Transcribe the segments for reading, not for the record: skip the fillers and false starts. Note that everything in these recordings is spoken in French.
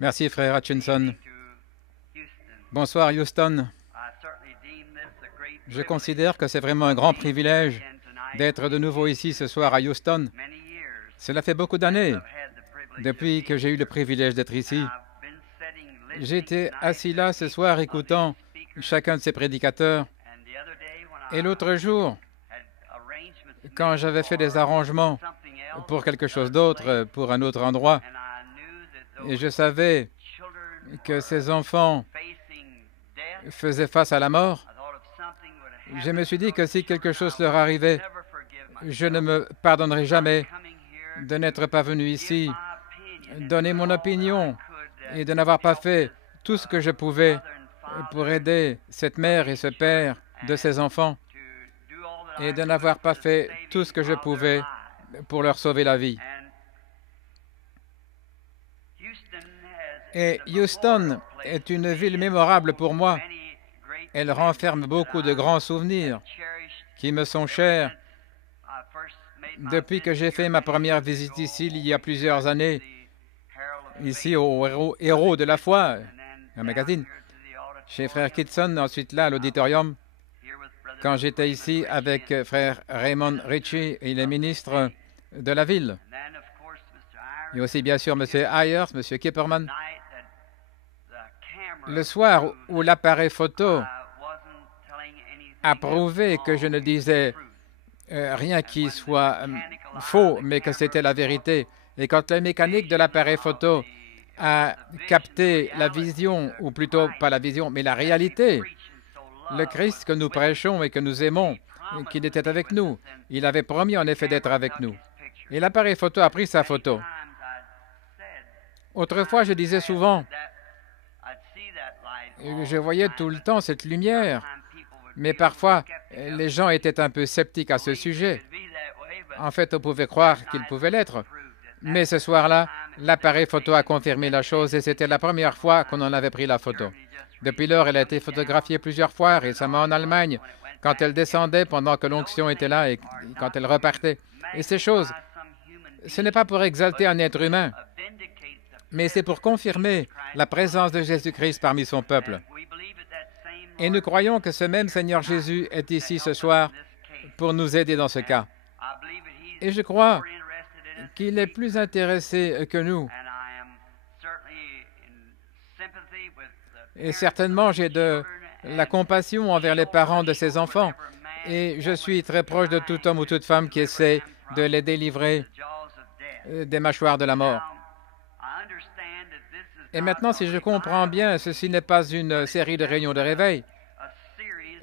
Merci, frère Hutchinson. Bonsoir, Houston. Je considère que c'est vraiment un grand privilège d'être de nouveau ici ce soir à Houston. Cela fait beaucoup d'années depuis que j'ai eu le privilège d'être ici. J'étais assis là ce soir écoutant chacun de ces prédicateurs. Et l'autre jour, quand j'avais fait des arrangements pour quelque chose d'autre, pour un autre endroit, et je savais que ces enfants faisaient face à la mort, je me suis dit que si quelque chose leur arrivait, je ne me pardonnerai jamais de n'être pas venu ici, donner mon opinion et de n'avoir pas fait tout ce que je pouvais pour aider cette mère et ce père de ces enfants et de n'avoir pas fait tout ce que je pouvais pour leur sauver la vie. Et Houston est une ville mémorable pour moi. Elle renferme beaucoup de grands souvenirs qui me sont chers. Depuis que j'ai fait ma première visite ici, il y a plusieurs années, ici au Héros de la foi, un magazine, chez frère Kitson, ensuite là à l'auditorium, quand j'étais ici avec frère Raymond Ritchie et les ministres de la ville. Et aussi bien sûr M. Ayers, M. Kipperman. Le soir où l'appareil photo a prouvé que je ne disais rien qui soit faux, mais que c'était la vérité. Et quand le mécanique de l'appareil photo a capté la vision, ou plutôt pas la vision, mais la réalité, le Christ que nous prêchons et que nous aimons, qu'il était avec nous, il avait promis en effet d'être avec nous. Et l'appareil photo a pris sa photo. Autrefois, je disais souvent, je voyais tout le temps cette lumière, mais parfois, les gens étaient un peu sceptiques à ce sujet. En fait, on pouvait croire qu'il pouvait l'être. Mais ce soir-là, l'appareil photo a confirmé la chose et c'était la première fois qu'on en avait pris la photo. Depuis lors, elle a été photographiée plusieurs fois, récemment en Allemagne, quand elle descendait pendant que l'onction était là et quand elle repartait. Et ces choses, ce n'est pas pour exalter un être humain, mais c'est pour confirmer la présence de Jésus-Christ parmi son peuple. Et nous croyons que ce même Seigneur Jésus est ici ce soir pour nous aider dans ce cas. Et je crois qu'il est plus intéressé que nous. Et certainement, j'ai de la compassion envers les parents de ces enfants. Et je suis très proche de tout homme ou toute femme qui essaie de les délivrer des mâchoires de la mort. Et maintenant, si je comprends bien, ceci n'est pas une série de réunions de réveil,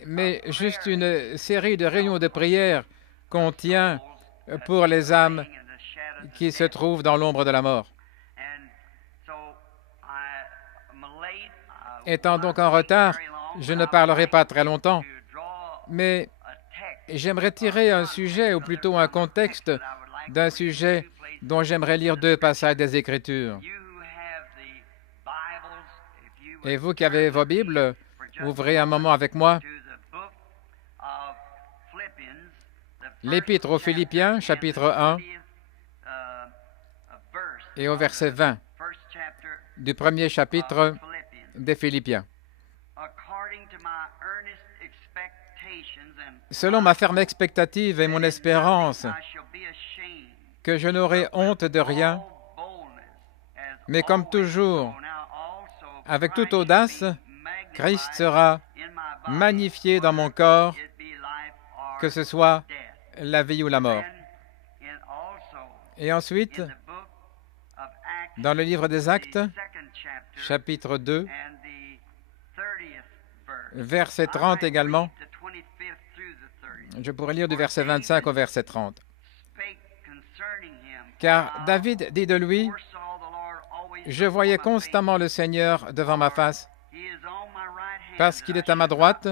mais juste une série de réunions de prière qu'on tient pour les âmes qui se trouvent dans l'ombre de la mort. Étant donc en retard, je ne parlerai pas très longtemps, mais j'aimerais tirer un sujet, ou plutôt un contexte d'un sujet dont j'aimerais lire deux passages des Écritures. Et vous qui avez vos Bibles, ouvrez un moment avec moi l'Épître aux Philippiens, chapitre 1, et au verset 20 du premier chapitre des Philippiens. Selon ma ferme expectative et mon espérance que je n'aurai honte de rien, mais comme toujours, avec toute audace, Christ sera magnifié dans mon corps, que ce soit la vie ou la mort. Et ensuite, dans le livre des Actes, chapitre 2, verset 30 également, je pourrais lire du verset 25 au verset 30. Car David dit de lui, « Je voyais constamment le Seigneur devant ma face, parce qu'il est à ma droite,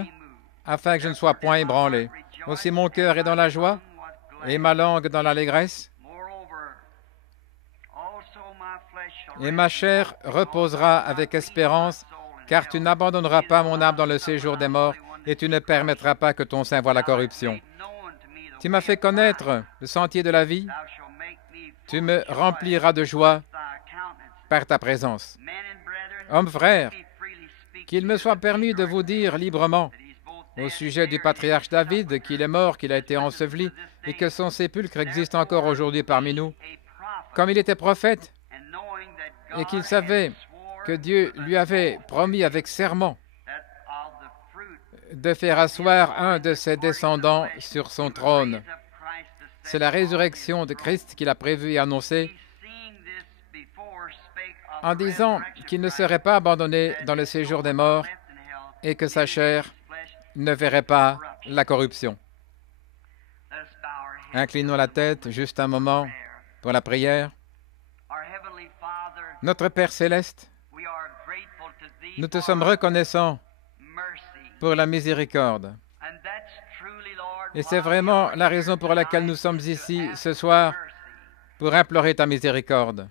afin que je ne sois point ébranlé. Aussi mon cœur est dans la joie, et ma langue dans l'allégresse, et ma chair reposera avec espérance, car tu n'abandonneras pas mon âme dans le séjour des morts, et tu ne permettras pas que ton sein voie la corruption. Tu m'as fait connaître le sentier de la vie, tu me rempliras de joie par ta présence. Hommes frères, qu'il me soit permis de vous dire librement au sujet du patriarche David, qu'il est mort, qu'il a été enseveli et que son sépulcre existe encore aujourd'hui parmi nous. Comme il était prophète et qu'il savait que Dieu lui avait promis avec serment de faire asseoir un de ses descendants sur son trône. C'est la résurrection de Christ qu'il a prévu et annoncé en disant qu'il ne serait pas abandonné dans le séjour des morts et que sa chair ne verrait pas la corruption. Inclinons la tête juste un moment pour la prière. Notre Père céleste, nous te sommes reconnaissants pour la miséricorde. Et c'est vraiment la raison pour laquelle nous sommes ici ce soir, pour implorer ta miséricorde.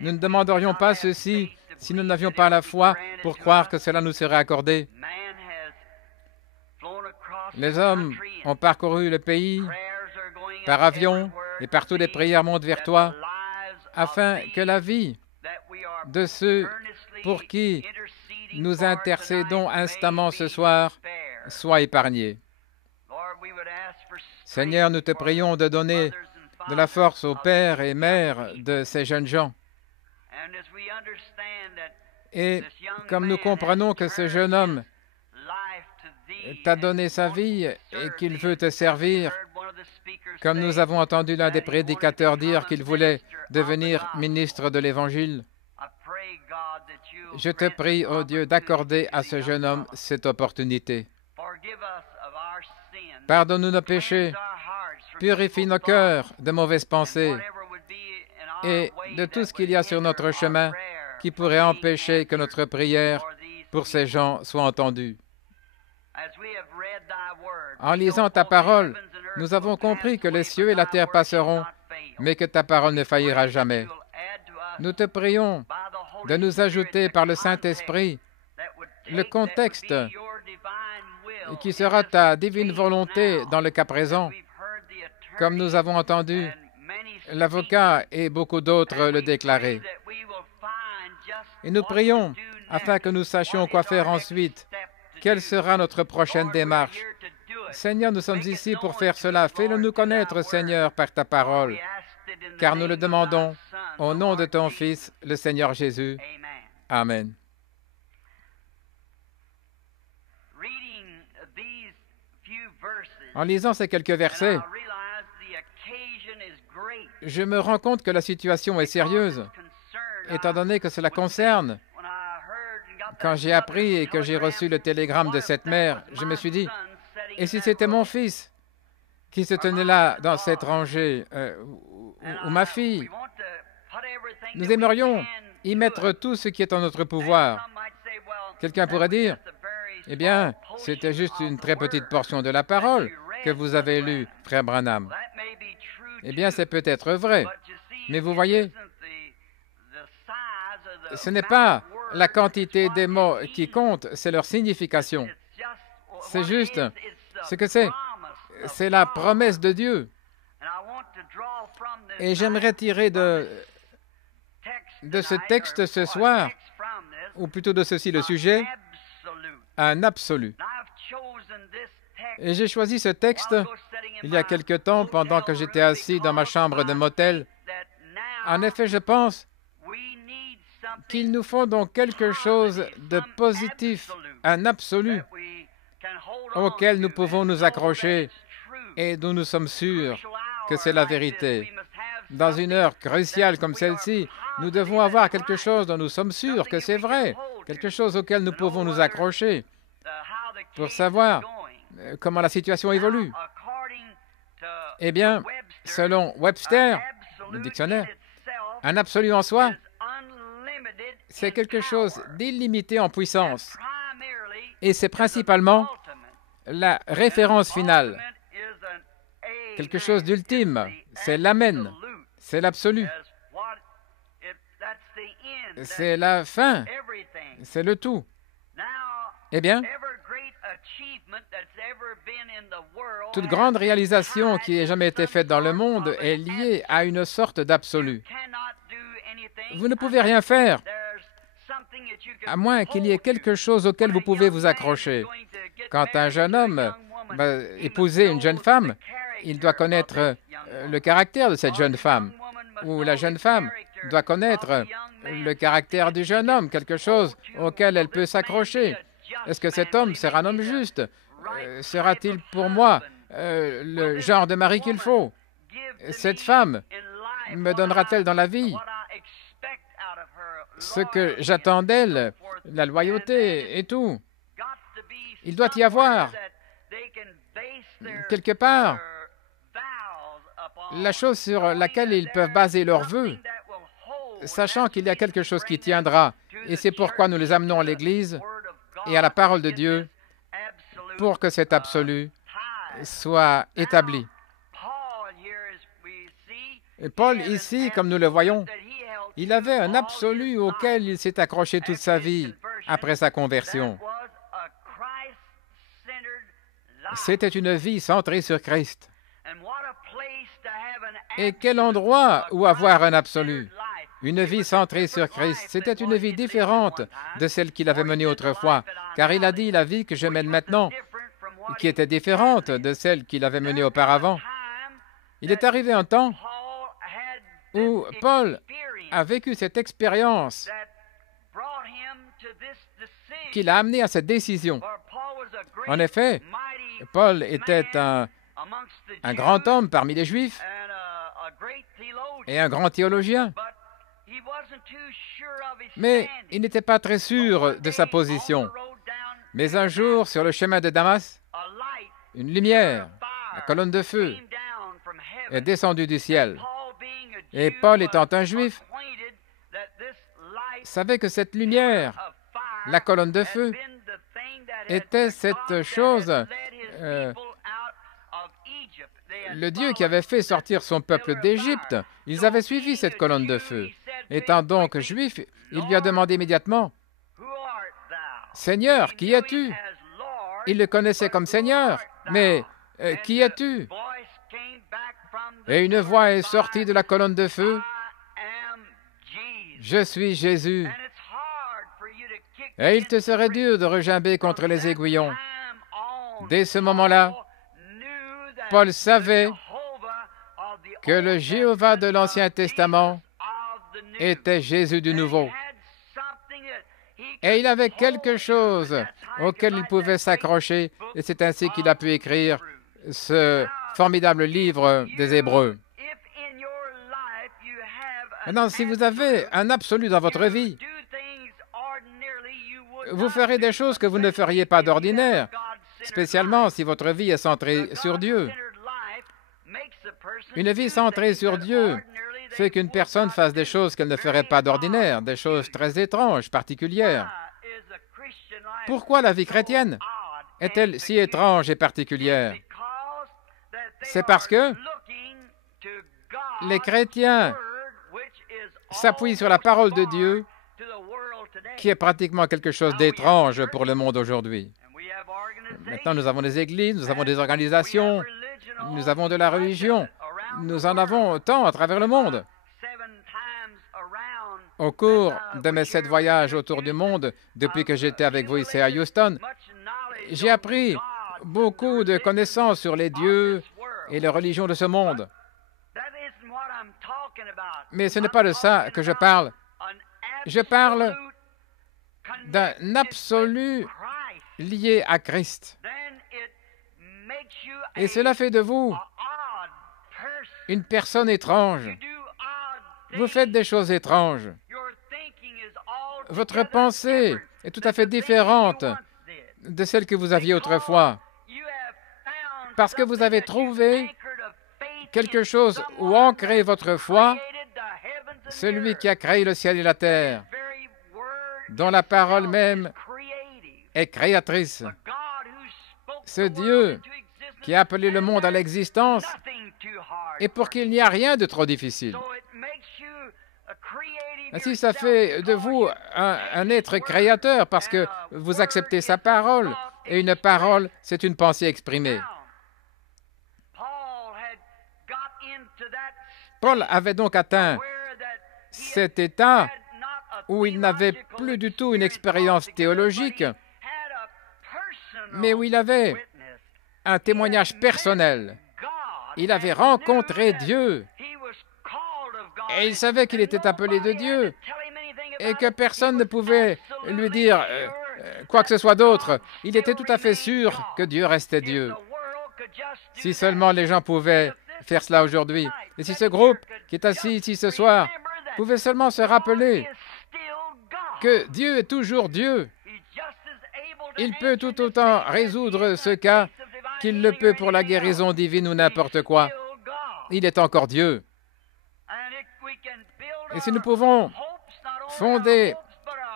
Nous ne demanderions pas ceci si nous n'avions pas la foi pour croire que cela nous serait accordé. Les hommes ont parcouru le pays par avion et partout les prières montent vers toi afin que la vie de ceux pour qui nous intercédons instamment ce soir soit épargnée. Seigneur, nous te prions de donner de la force aux pères et mères de ces jeunes gens. Et comme nous comprenons que ce jeune homme t'a donné sa vie et qu'il veut te servir, comme nous avons entendu l'un des prédicateurs dire qu'il voulait devenir ministre de l'Évangile, je te prie, ô Dieu, d'accorder à ce jeune homme cette opportunité. Pardonne-nous nos péchés, purifie nos cœurs de mauvaises pensées et de tout ce qu'il y a sur notre chemin qui pourrait empêcher que notre prière pour ces gens soit entendue. En lisant ta parole, nous avons compris que les cieux et la terre passeront, mais que ta parole ne faillira jamais. Nous te prions de nous ajouter par le Saint-Esprit le contexte qui sera ta divine volonté dans le cas présent, comme nous avons entendu l'avocat et beaucoup d'autres le déclarer. Et nous prions afin que nous sachions quoi faire ensuite. Quelle sera notre prochaine démarche? Seigneur, nous sommes ici pour faire cela. Fais-le nous connaître, Seigneur, par ta parole, car nous le demandons au nom de ton Fils, le Seigneur Jésus. Amen. En lisant ces quelques versets, je me rends compte que la situation est sérieuse, étant donné que cela concerne. Quand j'ai appris et que j'ai reçu le télégramme de cette mère, je me suis dit, et si c'était mon fils qui se tenait là dans cette rangée, ou ma fille, nous aimerions y mettre tout ce qui est en notre pouvoir. Quelqu'un pourrait dire, eh bien, c'était juste une très petite portion de la parole que vous avez lue, frère Branham. Eh bien, c'est peut-être vrai, mais vous voyez, ce n'est pas la quantité des mots qui compte, c'est leur signification. C'est juste ce que c'est. C'est la promesse de Dieu. Et j'aimerais tirer de ce texte ce soir, ou plutôt de ceci le sujet, un absolu. Et j'ai choisi ce texte il y a quelque temps pendant que j'étais assis dans ma chambre de motel. En effet, je pense qu'il nous faut donc quelque chose de positif, un absolu, auquel nous pouvons nous accrocher et dont nous sommes sûrs que c'est la vérité. Dans une heure cruciale comme celle-ci, nous devons avoir quelque chose dont nous sommes sûrs que c'est vrai, quelque chose auquel nous pouvons nous accrocher pour savoir comment la situation évolue. Eh bien, selon Webster, le dictionnaire, un absolu en soi, c'est quelque chose d'illimité en puissance. Et c'est principalement la référence finale. Quelque chose d'ultime, c'est l'amen, c'est l'absolu. C'est la fin, c'est le tout. Eh bien, Toute grande réalisation qui ait jamais été faite dans le monde est liée à une sorte d'absolu. Vous ne pouvez rien faire, à moins qu'il y ait quelque chose auquel vous pouvez vous accrocher. Quand un jeune homme va épouser une jeune femme, il doit connaître le caractère de cette jeune femme, ou la jeune femme doit connaître le caractère du jeune homme, quelque chose auquel elle peut s'accrocher. Est-ce que cet homme sera un homme juste? Sera-t-il pour moi le genre de mari qu'il faut? Cette femme me donnera-t-elle dans la vie ce que j'attends d'elle, la loyauté et tout? Il doit y avoir, quelque part, la chose sur laquelle ils peuvent baser leurs vœux, sachant qu'il y a quelque chose qui tiendra. Et c'est pourquoi nous les amenons à l'Église et à la parole de Dieu, pour que cet absolu soit établi. Et Paul, ici, comme nous le voyons, il avait un absolu auquel il s'est accroché toute sa vie après sa conversion. C'était une vie centrée sur Christ. Et quel endroit où avoir un absolu? Une vie centrée sur Christ. C'était une vie différente de celle qu'il avait menée autrefois, car il a dit la vie que je mène maintenant, qui était différente de celle qu'il avait menée auparavant. Il est arrivé un temps où Paul a vécu cette expérience qui l'a amené à cette décision. En effet, Paul était un grand homme parmi les Juifs et un grand théologien. Mais il n'était pas très sûr de sa position. Mais un jour, sur le chemin de Damas, une lumière, la colonne de feu, est descendue du ciel. Et Paul, étant un Juif, savait que cette lumière, la colonne de feu, était cette chose, le Dieu qui avait fait sortir son peuple d'Égypte. Ils avaient suivi cette colonne de feu. Étant donc juif, il lui a demandé immédiatement, « Seigneur, qui es-tu? » Il le connaissait comme Seigneur, mais qui es-tu? Et une voix est sortie de la colonne de feu, « Je suis Jésus. » Et il te serait dur de regimber contre les aiguillons. Dès ce moment-là, Paul savait que le Jéhovah de l'Ancien Testament était Jésus du Nouveau. Et il avait quelque chose auquel il pouvait s'accrocher, et c'est ainsi qu'il a pu écrire ce formidable livre des Hébreux. Maintenant, si vous avez un absolu dans votre vie, vous ferez des choses que vous ne feriez pas d'ordinaire, spécialement si votre vie est centrée sur Dieu. Une vie centrée sur Dieu fait qu'une personne fasse des choses qu'elle ne ferait pas d'ordinaire, des choses très étranges, particulières. Pourquoi la vie chrétienne est-elle si étrange et particulière? C'est parce que les chrétiens s'appuient sur la parole de Dieu, qui est pratiquement quelque chose d'étrange pour le monde aujourd'hui. Maintenant, nous avons des églises, nous avons des organisations, nous avons de la religion. Nous en avons tant à travers le monde. Au cours de mes 7 voyages autour du monde, depuis que j'étais avec vous ici à Houston, j'ai appris beaucoup de connaissances sur les dieux et les religions de ce monde. Mais ce n'est pas de ça que je parle. Je parle d'un absolu lié à Christ. Et cela fait de vous une personne étrange. Vous faites des choses étranges. Votre pensée est tout à fait différente de celle que vous aviez autrefois. Parce que vous avez trouvé quelque chose où ancrer votre foi, celui qui a créé le ciel et la terre, dont la parole même est créatrice. Ce Dieu qui a appelé le monde à l'existence et pour qu'il n'y a rien de trop difficile. Ainsi, ça fait de vous un être créateur parce que vous acceptez sa parole. Et une parole, c'est une pensée exprimée. Paul avait donc atteint cet état où il n'avait plus du tout une expérience théologique, mais où il avait un témoignage personnel. Il avait rencontré Dieu et il savait qu'il était appelé de Dieu et que personne ne pouvait lui dire quoi que ce soit d'autre. Il était tout à fait sûr que Dieu restait Dieu. Si seulement les gens pouvaient faire cela aujourd'hui. Et si ce groupe qui est assis ici ce soir pouvait seulement se rappeler que Dieu est toujours Dieu. Il peut tout autant résoudre ce cas qu'il le peut pour la guérison divine ou n'importe quoi. Il est encore Dieu. Et si nous pouvons fonder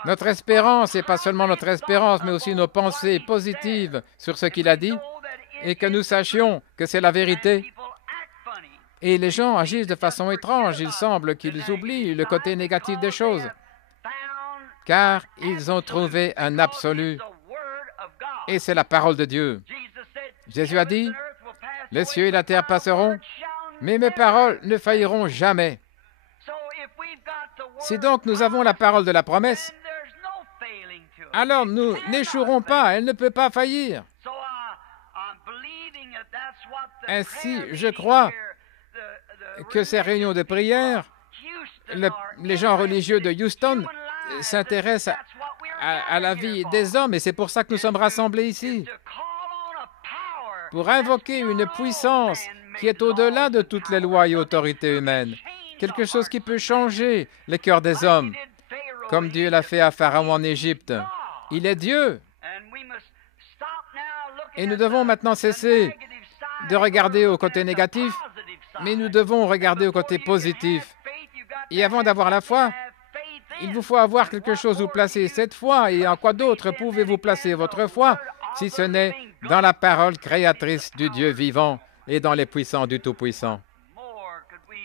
notre espérance, et pas seulement notre espérance, mais aussi nos pensées positives sur ce qu'il a dit, et que nous sachions que c'est la vérité. Et les gens agissent de façon étrange. Il semble qu'ils oublient le côté négatif des choses, car ils ont trouvé un absolu. Et c'est la parole de Dieu. Jésus a dit, « Les cieux et la terre passeront, mais mes paroles ne failliront jamais. » Si donc nous avons la parole de la promesse, alors nous n'échouerons pas, elle ne peut pas faillir. Ainsi, je crois que ces réunions de prière, les gens religieux de Houston s'intéressent à la vie des hommes, et c'est pour ça que nous sommes rassemblés ici, pour invoquer une puissance qui est au-delà de toutes les lois et autorités humaines, quelque chose qui peut changer les cœurs des hommes, comme Dieu l'a fait à Pharaon en Égypte. Il est Dieu. Et nous devons maintenant cesser de regarder au côté négatif, mais nous devons regarder au côté positif. Et avant d'avoir la foi, il vous faut avoir quelque chose où placer cette foi. Et en quoi d'autre pouvez-vous placer votre foi, si ce n'est dans la parole créatrice du Dieu vivant et dans les puissants du Tout-Puissant?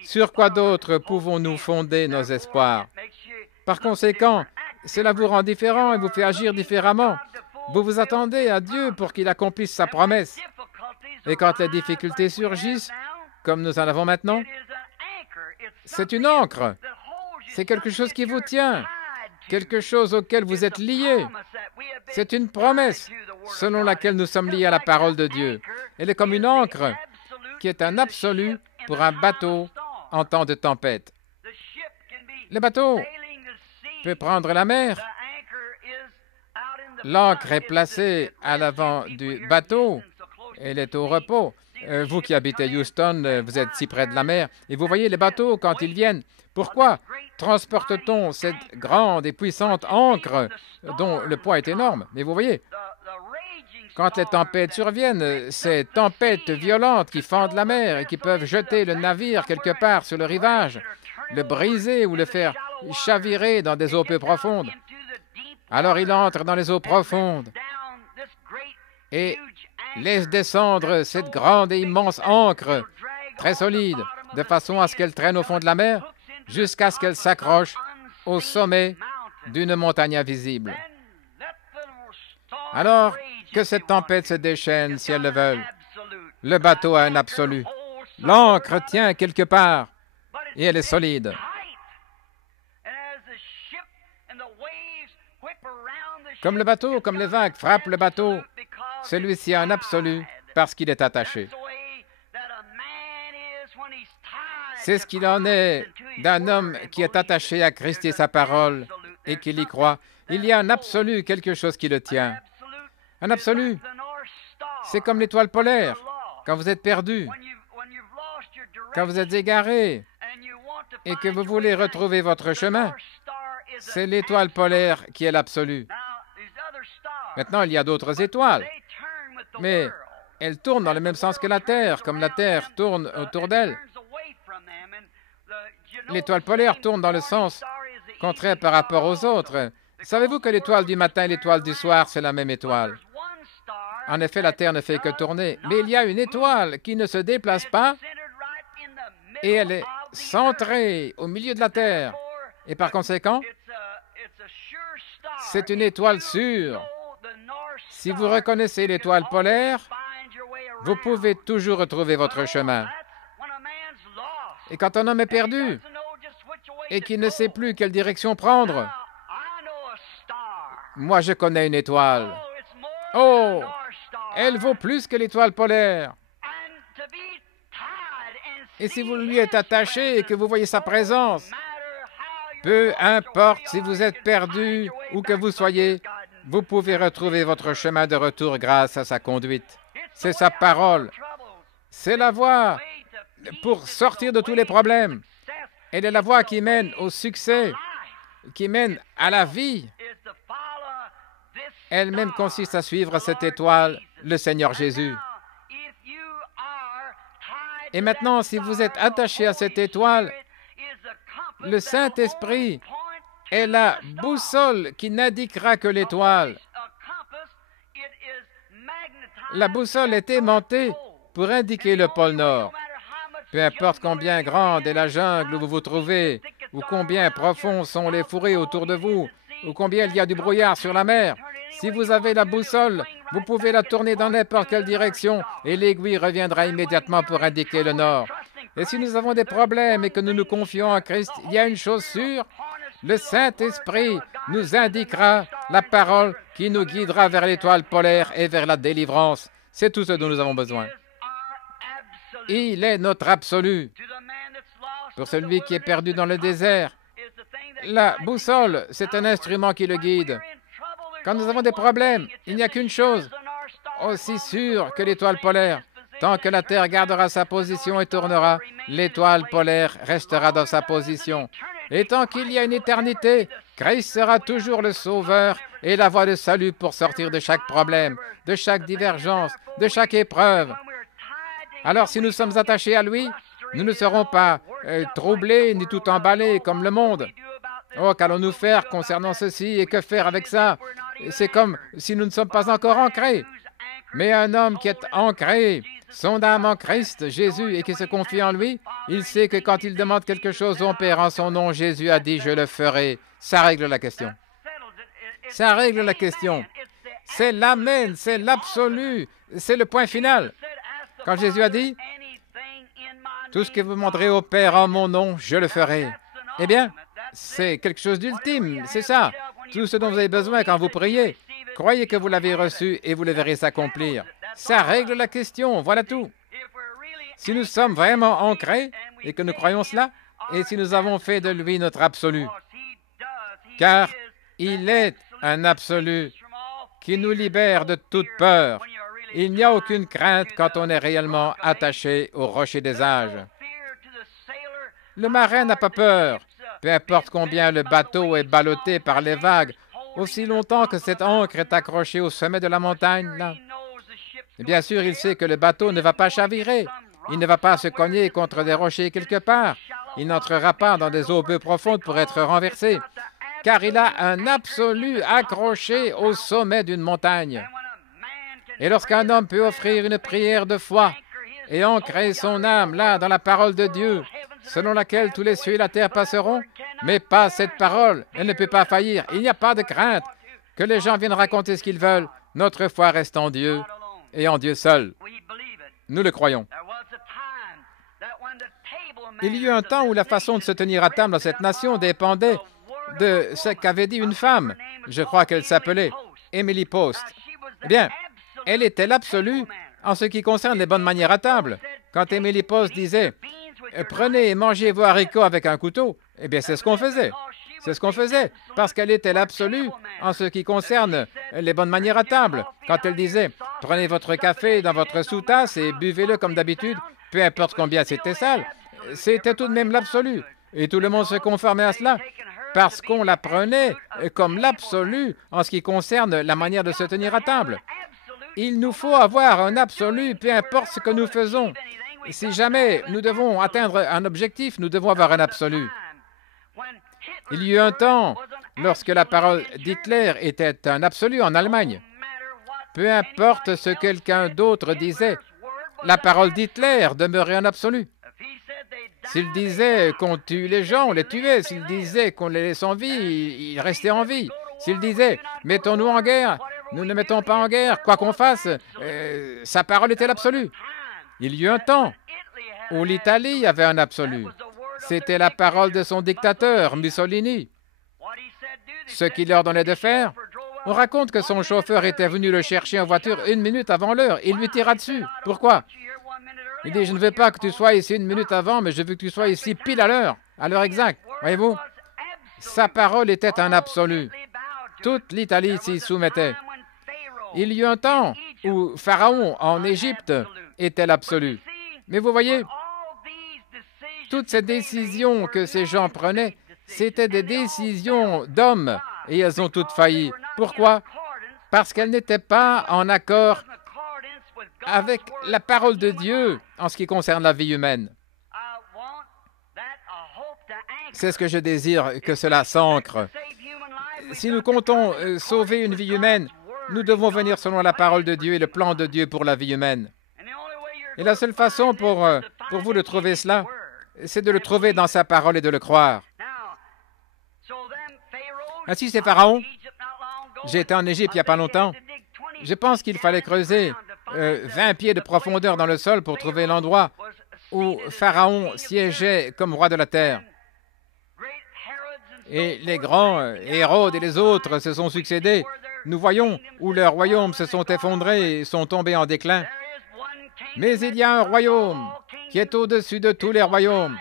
Sur quoi d'autre pouvons-nous fonder nos espoirs? Par conséquent, cela vous rend différent et vous fait agir différemment. Vous vous attendez à Dieu pour qu'il accomplisse sa promesse. Et quand les difficultés surgissent, comme nous en avons maintenant, c'est une ancre. C'est quelque chose qui vous tient, quelque chose auquel vous êtes liés. C'est une promesse selon laquelle nous sommes liés à la parole de Dieu. Elle est comme une ancre qui est un absolu pour un bateau en temps de tempête. Le bateau peut prendre la mer. L'ancre est placée à l'avant du bateau. Elle est au repos. Vous qui habitez Houston, vous êtes si près de la mer. Et vous voyez les bateaux quand ils viennent. Pourquoi transporte-t-on cette grande et puissante ancre dont le poids est énorme? Mais vous voyez, quand les tempêtes surviennent, ces tempêtes violentes qui fendent la mer et qui peuvent jeter le navire quelque part sur le rivage, le briser ou le faire chavirer dans des eaux peu profondes. Alors il entre dans les eaux profondes et laisse descendre cette grande et immense ancre, très solide, de façon à ce qu'elle traîne au fond de la mer jusqu'à ce qu'elle s'accroche au sommet d'une montagne invisible. Alors que cette tempête se déchaîne si elles le veulent. Le bateau a un absolu. L'ancre tient quelque part et elle est solide. Comme le bateau, comme les vagues frappent le bateau, celui-ci a un absolu parce qu'il est attaché. C'est ce qu'il en est d'un homme qui est attaché à Christ et sa parole et qui y croit. Il y a un absolu, quelque chose qui le tient. Un absolu, c'est comme l'étoile polaire. Quand vous êtes perdu, quand vous êtes égaré et que vous voulez retrouver votre chemin, c'est l'étoile polaire qui est l'absolu. Maintenant, il y a d'autres étoiles, mais elles tournent dans le même sens que la Terre, comme la Terre tourne autour d'elle. L'étoile polaire tourne dans le sens contraire par rapport aux autres. Savez-vous que l'étoile du matin et l'étoile du soir, c'est la même étoile? En effet, la Terre ne fait que tourner, mais il y a une étoile qui ne se déplace pas et elle est centrée au milieu de la Terre. Et par conséquent, c'est une étoile sûre. Si vous reconnaissez l'étoile polaire, vous pouvez toujours retrouver votre chemin. Et quand un homme est perdu et qu'il ne sait plus quelle direction prendre, moi je connais une étoile. Oh, elle vaut plus que l'étoile polaire. Et si vous lui êtes attaché et que vous voyez sa présence, peu importe si vous êtes perdu ou que vous soyez, vous pouvez retrouver votre chemin de retour grâce à sa conduite. C'est sa parole. C'est la voie pour sortir de tous les problèmes. Elle est la voie qui mène au succès, qui mène à la vie. Elle-même consiste à suivre cette étoile, le Seigneur Jésus. Et maintenant, si vous êtes attaché à cette étoile, le Saint-Esprit est la boussole qui n'indiquera que l'étoile. La boussole est aimantée pour indiquer le pôle Nord. Peu importe combien grande est la jungle où vous vous trouvez, ou combien profonds sont les fourrés autour de vous, ou combien il y a du brouillard sur la mer, si vous avez la boussole, vous pouvez la tourner dans n'importe quelle direction et l'aiguille reviendra immédiatement pour indiquer le nord. Et si nous avons des problèmes et que nous nous confions en Christ, il y a une chose sûre, le Saint-Esprit nous indiquera la parole qui nous guidera vers l'étoile polaire et vers la délivrance. C'est tout ce dont nous avons besoin. Il est notre absolu. Pour celui qui est perdu dans le désert, la boussole, c'est un instrument qui le guide. Quand nous avons des problèmes, il n'y a qu'une chose, aussi sûre que l'étoile polaire. Tant que la Terre gardera sa position et tournera, l'étoile polaire restera dans sa position. Et tant qu'il y a une éternité, Christ sera toujours le Sauveur et la voie de salut pour sortir de chaque problème, de chaque divergence, de chaque épreuve. Alors, si nous sommes attachés à lui, nous ne serons pas troublés ni tout emballés comme le monde. Oh, qu'allons-nous faire concernant ceci et que faire avec ça? C'est comme si nous ne sommes pas encore ancrés. Mais un homme qui est ancré, son âme en Christ, Jésus, et qui se confie en lui, il sait que quand il demande quelque chose au Père en son nom, Jésus a dit « Je le ferai ». Ça règle la question. Ça règle la question. C'est l'amen, c'est l'absolu, c'est le point final. Quand Jésus a dit « Tout ce que vous demanderez au Père en mon nom, je le ferai ». Eh bien, c'est quelque chose d'ultime, c'est ça. Tout ce dont vous avez besoin quand vous priez, croyez que vous l'avez reçu et vous le verrez s'accomplir. Ça règle la question, voilà tout. Si nous sommes vraiment ancrés et que nous croyons cela, et si nous avons fait de lui notre absolu, car il est un absolu qui nous libère de toute peur. Il n'y a aucune crainte quand on est réellement attaché au rocher des âges. Le marin n'a pas peur, peu importe combien le bateau est ballotté par les vagues, aussi longtemps que cette ancre est accrochée au sommet de la montagne, là. Et bien sûr, il sait que le bateau ne va pas chavirer. Il ne va pas se cogner contre des rochers quelque part. Il n'entrera pas dans des eaux peu profondes pour être renversé, car il a un absolu accroché au sommet d'une montagne. Et lorsqu'un homme peut offrir une prière de foi et ancrer son âme là dans la parole de Dieu, selon laquelle tous les cieux et la terre passeront, mais pas cette parole, elle ne peut pas faillir. Il n'y a pas de crainte que les gens viennent raconter ce qu'ils veulent. Notre foi reste en Dieu et en Dieu seul. Nous le croyons. Il y eut un temps où la façon de se tenir à table dans cette nation dépendait de ce qu'avait dit une femme. Je crois qu'elle s'appelait Emily Post. Eh bien, elle était l'absolu en ce qui concerne les bonnes manières à table. Quand Emily Post disait « Prenez et mangez vos haricots avec un couteau », eh bien, c'est ce qu'on faisait. C'est ce qu'on faisait, parce qu'elle était l'absolu en ce qui concerne les bonnes manières à table. Quand elle disait « Prenez votre café dans votre sous-tasse et buvez-le comme d'habitude », peu importe combien c'était sale, c'était tout de même l'absolu. Et tout le monde se conformait à cela, parce qu'on la prenait comme l'absolu en ce qui concerne la manière de se tenir à table. Il nous faut avoir un absolu, peu importe ce que nous faisons. Si jamais nous devons atteindre un objectif, nous devons avoir un absolu. Il y eut un temps, lorsque la parole d'Hitler était un absolu en Allemagne. Peu importe ce que quelqu'un d'autre disait, la parole d'Hitler demeurait un absolu. S'il disait qu'on tue les gens, on les tuait. S'il disait qu'on les laisse en vie, ils restaient en vie. S'il disait « mettons-nous en guerre », nous ne mettons pas en guerre, quoi qu'on fasse, sa parole était l'absolu. Il y eut un temps où l'Italie avait un absolu. C'était la parole de son dictateur, Mussolini. Ce qu'il leur donnait de faire, on raconte que son chauffeur était venu le chercher en voiture 1 minute avant l'heure. Il lui tira dessus. Pourquoi? Il dit, je ne veux pas que tu sois ici 1 minute avant, mais je veux que tu sois ici pile à l'heure exacte. Voyez-vous? Sa parole était un absolu. Toute l'Italie s'y soumettait. Il y eut un temps où Pharaon, en Égypte, était l'absolu. Mais vous voyez, toutes ces décisions que ces gens prenaient, c'était des décisions d'hommes, et elles ont toutes failli. Pourquoi? Parce qu'elles n'étaient pas en accord avec la parole de Dieu en ce qui concerne la vie humaine. C'est ce que je désire, que cela s'ancre. Si nous comptons sauver une vie humaine, nous devons venir selon la parole de Dieu et le plan de Dieu pour la vie humaine. Et la seule façon pour vous de trouver cela, c'est de le trouver dans sa parole et de le croire. Ainsi, c'est Pharaon. J'ai été en Égypte il n'y a pas longtemps. Je pense qu'il fallait creuser 20 pieds de profondeur dans le sol pour trouver l'endroit où Pharaon siégeait comme roi de la terre. Et les grands Hérode et les autres se sont succédés. Nous voyons où leurs royaumes se sont effondrés et sont tombés en déclin. Mais il y a un royaume qui est au-dessus de tous les royaumes.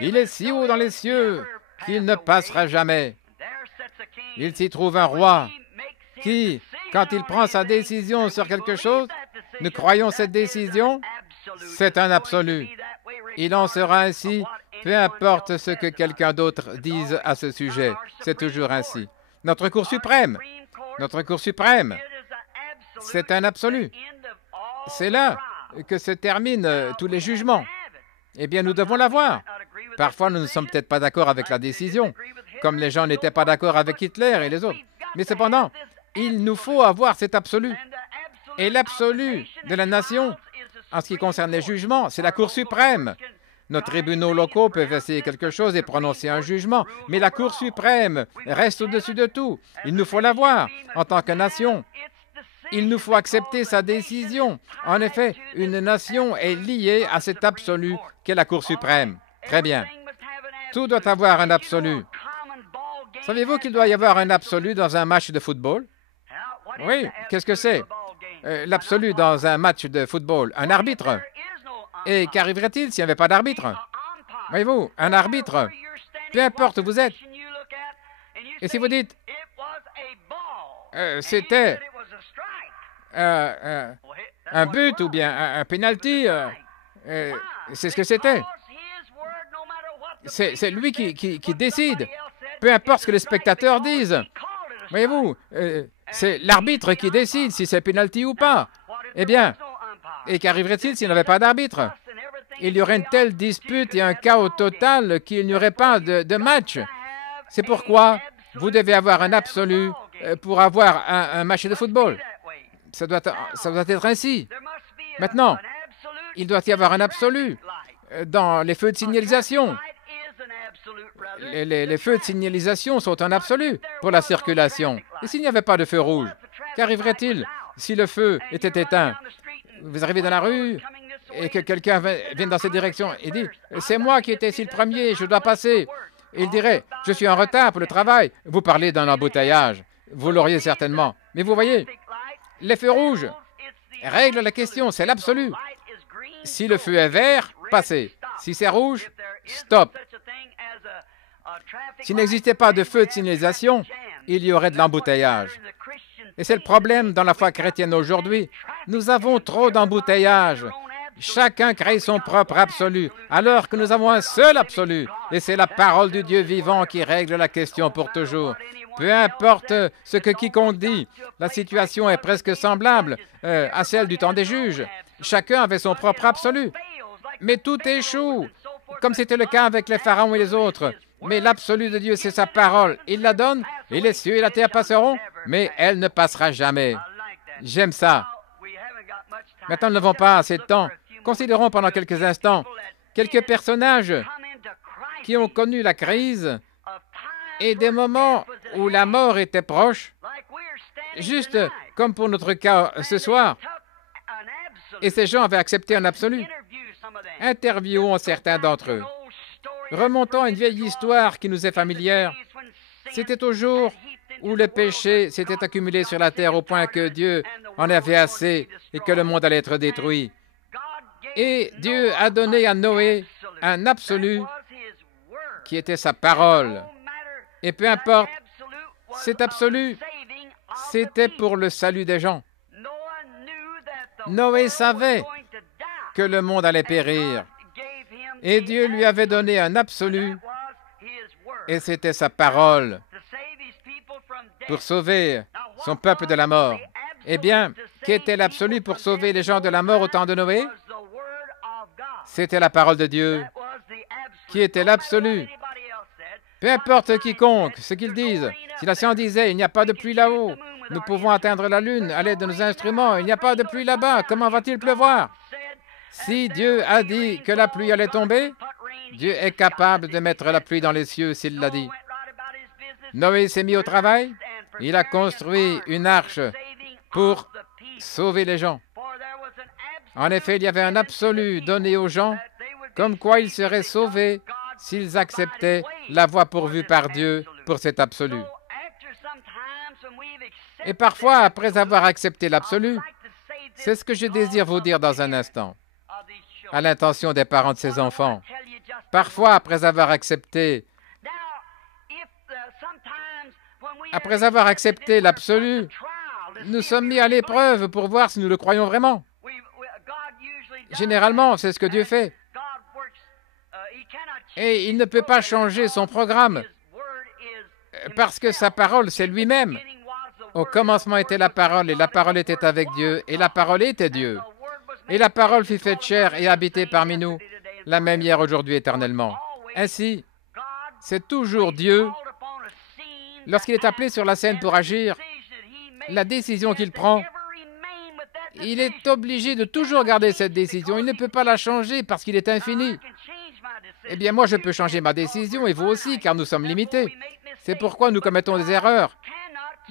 Il est si haut dans les cieux qu'il ne passera jamais. Il s'y trouve un roi qui, quand il prend sa décision sur quelque chose, nous croyons cette décision, c'est un absolu. Il en sera ainsi, peu importe ce que quelqu'un d'autre dise à ce sujet. C'est toujours ainsi. Notre Cour suprême, c'est un absolu. C'est là que se terminent tous les jugements. Eh bien, nous devons l'avoir. Parfois, nous ne sommes peut-être pas d'accord avec la décision, comme les gens n'étaient pas d'accord avec Hitler et les autres. Mais cependant, il nous faut avoir cet absolu. Et l'absolu de la nation, en ce qui concerne les jugements, c'est la Cour suprême. Nos tribunaux locaux peuvent essayer quelque chose et prononcer un jugement, mais la Cour suprême reste au-dessus de tout. Il nous faut l'avoir en tant que nation. Il nous faut accepter sa décision. En effet, une nation est liée à cet absolu qu'est la Cour suprême. Très bien. Tout doit avoir un absolu. Savez-vous qu'il doit y avoir un absolu dans un match de football? Oui, qu'est-ce que c'est? L'absolu dans un match de football, un arbitre. Et qu'arriverait-il s'il n'y avait pas d'arbitre? Voyez-vous, un arbitre, peu importe où vous êtes. Et si vous dites, c'était un but ou bien un penalty, c'est ce que c'était. C'est lui qui décide, peu importe ce que les spectateurs disent. Voyez-vous, c'est l'arbitre qui décide si c'est penalty ou pas. Eh bien, et qu'arriverait-il s'il n'y avait pas d'arbitre? Il y aurait une telle dispute et un chaos total qu'il n'y aurait pas de match. C'est pourquoi vous devez avoir un absolu pour avoir un match de football. Ça doit être ainsi. Maintenant, il doit y avoir un absolu dans les feux de signalisation. Les feux de signalisation sont un absolu pour la circulation. Et s'il n'y avait pas de feu rouge, qu'arriverait-il si le feu était éteint? Vous arrivez dans la rue et que quelqu'un vient dans cette direction et dit « C'est moi qui étais ici le premier, je dois passer ». Il dirait « Je suis en retard pour le travail ». Vous parlez d'un embouteillage. Vous l'auriez certainement. Mais vous voyez, les feux rouges règlent la question, c'est l'absolu. Si le feu est vert, passez. Si c'est rouge, stop. S'il n'existait pas de feu de signalisation, il y aurait de l'embouteillage. Et c'est le problème dans la foi chrétienne aujourd'hui. Nous avons trop d'embouteillages. Chacun crée son propre absolu, alors que nous avons un seul absolu. Et c'est la parole du Dieu vivant qui règle la question pour toujours. Peu importe ce que quiconque dit, la situation est presque semblable à celle du temps des juges. Chacun avait son propre absolu. Mais tout échoue, comme c'était le cas avec les pharaons et les autres. Mais l'absolu de Dieu, c'est sa parole. Il la donne, et les cieux et la terre passeront, mais elle ne passera jamais. J'aime ça. Maintenant, nous n'avons pas assez de temps. Considérons pendant quelques instants quelques personnages qui ont connu la crise et des moments où la mort était proche, juste comme pour notre cas ce soir. Et ces gens avaient accepté un absolu. Interviewons certains d'entre eux. Remontons à une vieille histoire qui nous est familière. C'était au jour où le péché s'était accumulé sur la terre au point que Dieu en avait assez et que le monde allait être détruit. Et Dieu a donné à Noé un absolu qui était sa parole. Et peu importe, cet absolu, c'était pour le salut des gens. Noé savait que le monde allait périr. Et Dieu lui avait donné un absolu, et c'était sa parole, pour sauver son peuple de la mort. Eh bien, qu'était l'absolu pour sauver les gens de la mort au temps de Noé? C'était la parole de Dieu, qui était l'absolu. Peu importe quiconque, ce qu'ils disent. Si la science disait, il n'y a pas de pluie là-haut, nous pouvons atteindre la Lune à l'aide de nos instruments, il n'y a pas de pluie là-bas, comment va-t-il pleuvoir? Si Dieu a dit que la pluie allait tomber, Dieu est capable de mettre la pluie dans les cieux s'il l'a dit. Noé s'est mis au travail, il a construit une arche pour sauver les gens. En effet, il y avait un absolu donné aux gens, comme quoi ils seraient sauvés s'ils acceptaient la voie pourvue par Dieu pour cet absolu. Et parfois, après avoir accepté l'absolu, c'est ce que je désire vous dire dans un instant, à l'intention des parents de ces enfants. Parfois, après avoir accepté l'absolu, nous sommes mis à l'épreuve pour voir si nous le croyons vraiment. Généralement, c'est ce que Dieu fait. Et il ne peut pas changer son programme parce que sa parole, c'est lui-même. Au commencement était la parole, et la parole était avec Dieu, et la parole était Dieu. Et la parole fut faite chair et habitée parmi nous, la même hier, aujourd'hui, éternellement. Ainsi, c'est toujours Dieu, lorsqu'il est appelé sur la scène pour agir, la décision qu'il prend, il est obligé de toujours garder cette décision. Il ne peut pas la changer parce qu'il est infini. Eh bien, moi, je peux changer ma décision, et vous aussi, car nous sommes limités. C'est pourquoi nous commettons des erreurs.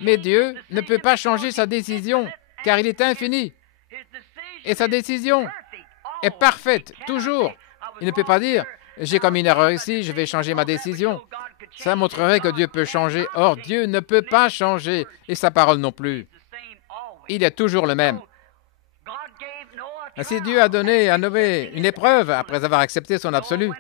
Mais Dieu ne peut pas changer sa décision, car il est infini. Et sa décision est parfaite, toujours. Il ne peut pas dire, j'ai commis une erreur ici, je vais changer ma décision. Ça montrerait que Dieu peut changer. Or, Dieu ne peut pas changer, et sa parole non plus. Il est toujours le même. Ainsi, Dieu a donné à Noé une épreuve après avoir accepté son absolu.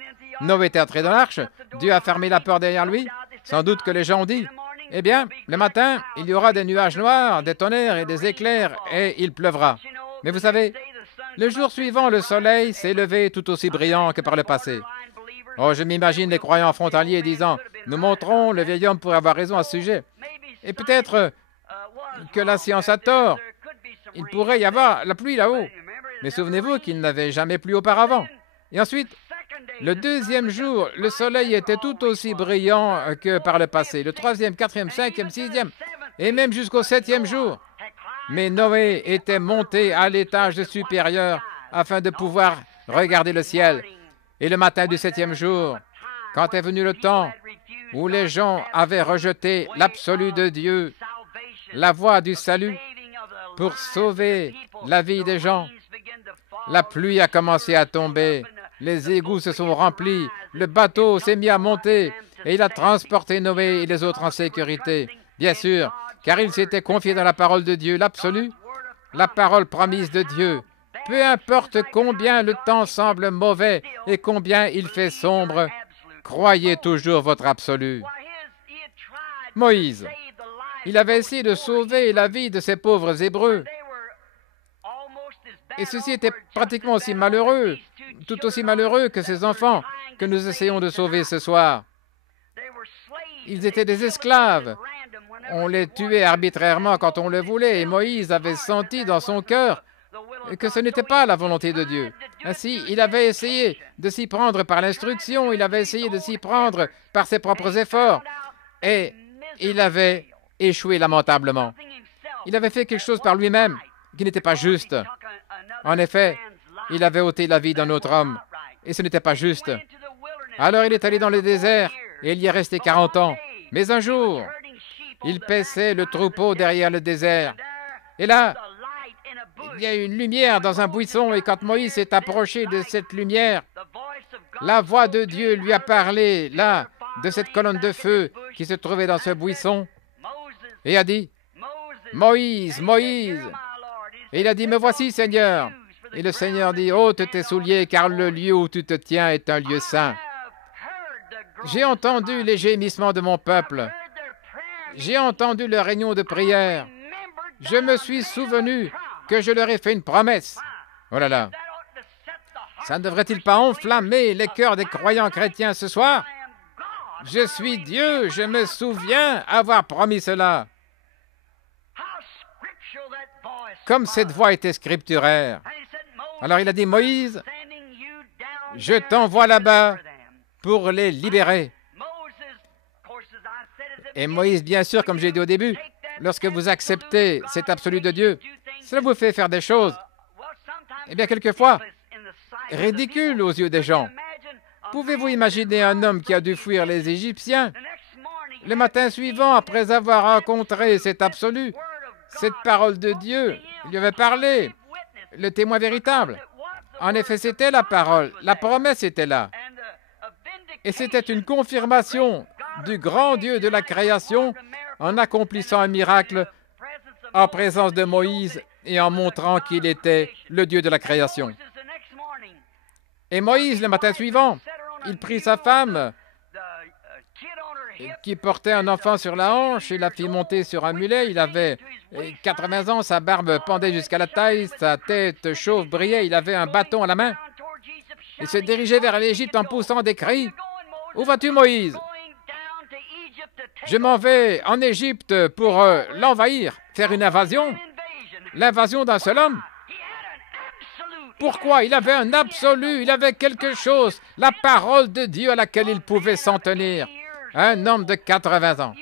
Noé était entré dans l'arche, Dieu a fermé la porte derrière lui. Sans doute que les gens ont dit, eh bien, le matin, il y aura des nuages noirs, des tonnerres et des éclairs, et il pleuvra. Mais vous savez, le jour suivant, le soleil s'est levé tout aussi brillant que par le passé. Oh, je m'imagine les croyants frontaliers disant, nous montrons, le vieil homme pourrait avoir raison à ce sujet. Et peut-être que la science a tort. Il pourrait y avoir la pluie là-haut. Mais souvenez-vous qu'il n'avait jamais plu auparavant. Et ensuite, le deuxième jour, le soleil était tout aussi brillant que par le passé. Le troisième, quatrième, cinquième, sixième, et même jusqu'au septième jour. Mais Noé était monté à l'étage supérieur afin de pouvoir regarder le ciel. Et le matin du septième jour, quand est venu le temps où les gens avaient rejeté l'absolu de Dieu, la voie du salut, pour sauver la vie des gens, la pluie a commencé à tomber, les égouts se sont remplis, le bateau s'est mis à monter, et il a transporté Noé et les autres en sécurité. Bien sûr, car il s'était confié dans la parole de Dieu, l'absolu, la parole promise de Dieu. Peu importe combien le temps semble mauvais et combien il fait sombre, croyez toujours votre absolu. Moïse, il avait essayé de sauver la vie de ces pauvres Hébreux. Et ceci était pratiquement aussi malheureux, tout aussi malheureux que ces enfants que nous essayons de sauver ce soir. Ils étaient des esclaves. On les tuait arbitrairement quand on le voulait, et Moïse avait senti dans son cœur que ce n'était pas la volonté de Dieu. Ainsi, il avait essayé de s'y prendre par l'instruction, il avait essayé de s'y prendre par ses propres efforts, et il avait échoué lamentablement. Il avait fait quelque chose par lui-même qui n'était pas juste. En effet, il avait ôté la vie d'un autre homme, et ce n'était pas juste. Alors il est allé dans le désert, et il y est resté 40 ans. Mais un jour, il paissait le troupeau derrière le désert. Et là, il y a une lumière dans un buisson et quand Moïse s'est approché de cette lumière, la voix de Dieu lui a parlé là, de cette colonne de feu qui se trouvait dans ce buisson et a dit, « Moïse, Moïse !» Et il a dit, « Me voici, Seigneur !» Et le Seigneur dit, « Ôte tes souliers, car le lieu où tu te tiens est un lieu saint. » J'ai entendu les gémissements de mon peuple. J'ai entendu leur réunion de prière. Je me suis souvenu que je leur ai fait une promesse. Oh là là! Ça ne devrait-il pas enflammer les cœurs des croyants chrétiens ce soir? Je suis Dieu, je me souviens avoir promis cela. Comme cette voix était scripturaire. Alors il a dit, « Moïse, je t'envoie là-bas pour les libérer. » Et Moïse, bien sûr, comme j'ai dit au début, lorsque vous acceptez cet absolu de Dieu, cela vous fait faire des choses, eh bien, quelquefois, ridicules aux yeux des gens. Pouvez-vous imaginer un homme qui a dû fuir les Égyptiens? Le matin suivant, après avoir rencontré cet absolu, cette parole de Dieu, il lui avait parlé, le témoin véritable. En effet, c'était la parole, la promesse était là. Et c'était une confirmation du grand Dieu de la création en accomplissant un miracle en présence de Moïse et en montrant qu'il était le Dieu de la création. Et Moïse, le matin suivant, il prit sa femme qui portait un enfant sur la hanche, il la fit monter sur un mulet, il avait 80 ans, sa barbe pendait jusqu'à la taille, sa tête chauve brillait, il avait un bâton à la main. Il se dirigeait vers l'Égypte en poussant des cris. « Où vas-tu, Moïse? »« Je m'en vais en Égypte pour l'envahir, faire une invasion. » L'invasion d'un seul homme. Pourquoi? Il avait un absolu, il avait quelque chose, la parole de Dieu à laquelle il pouvait s'en tenir. Un homme de 80 ans,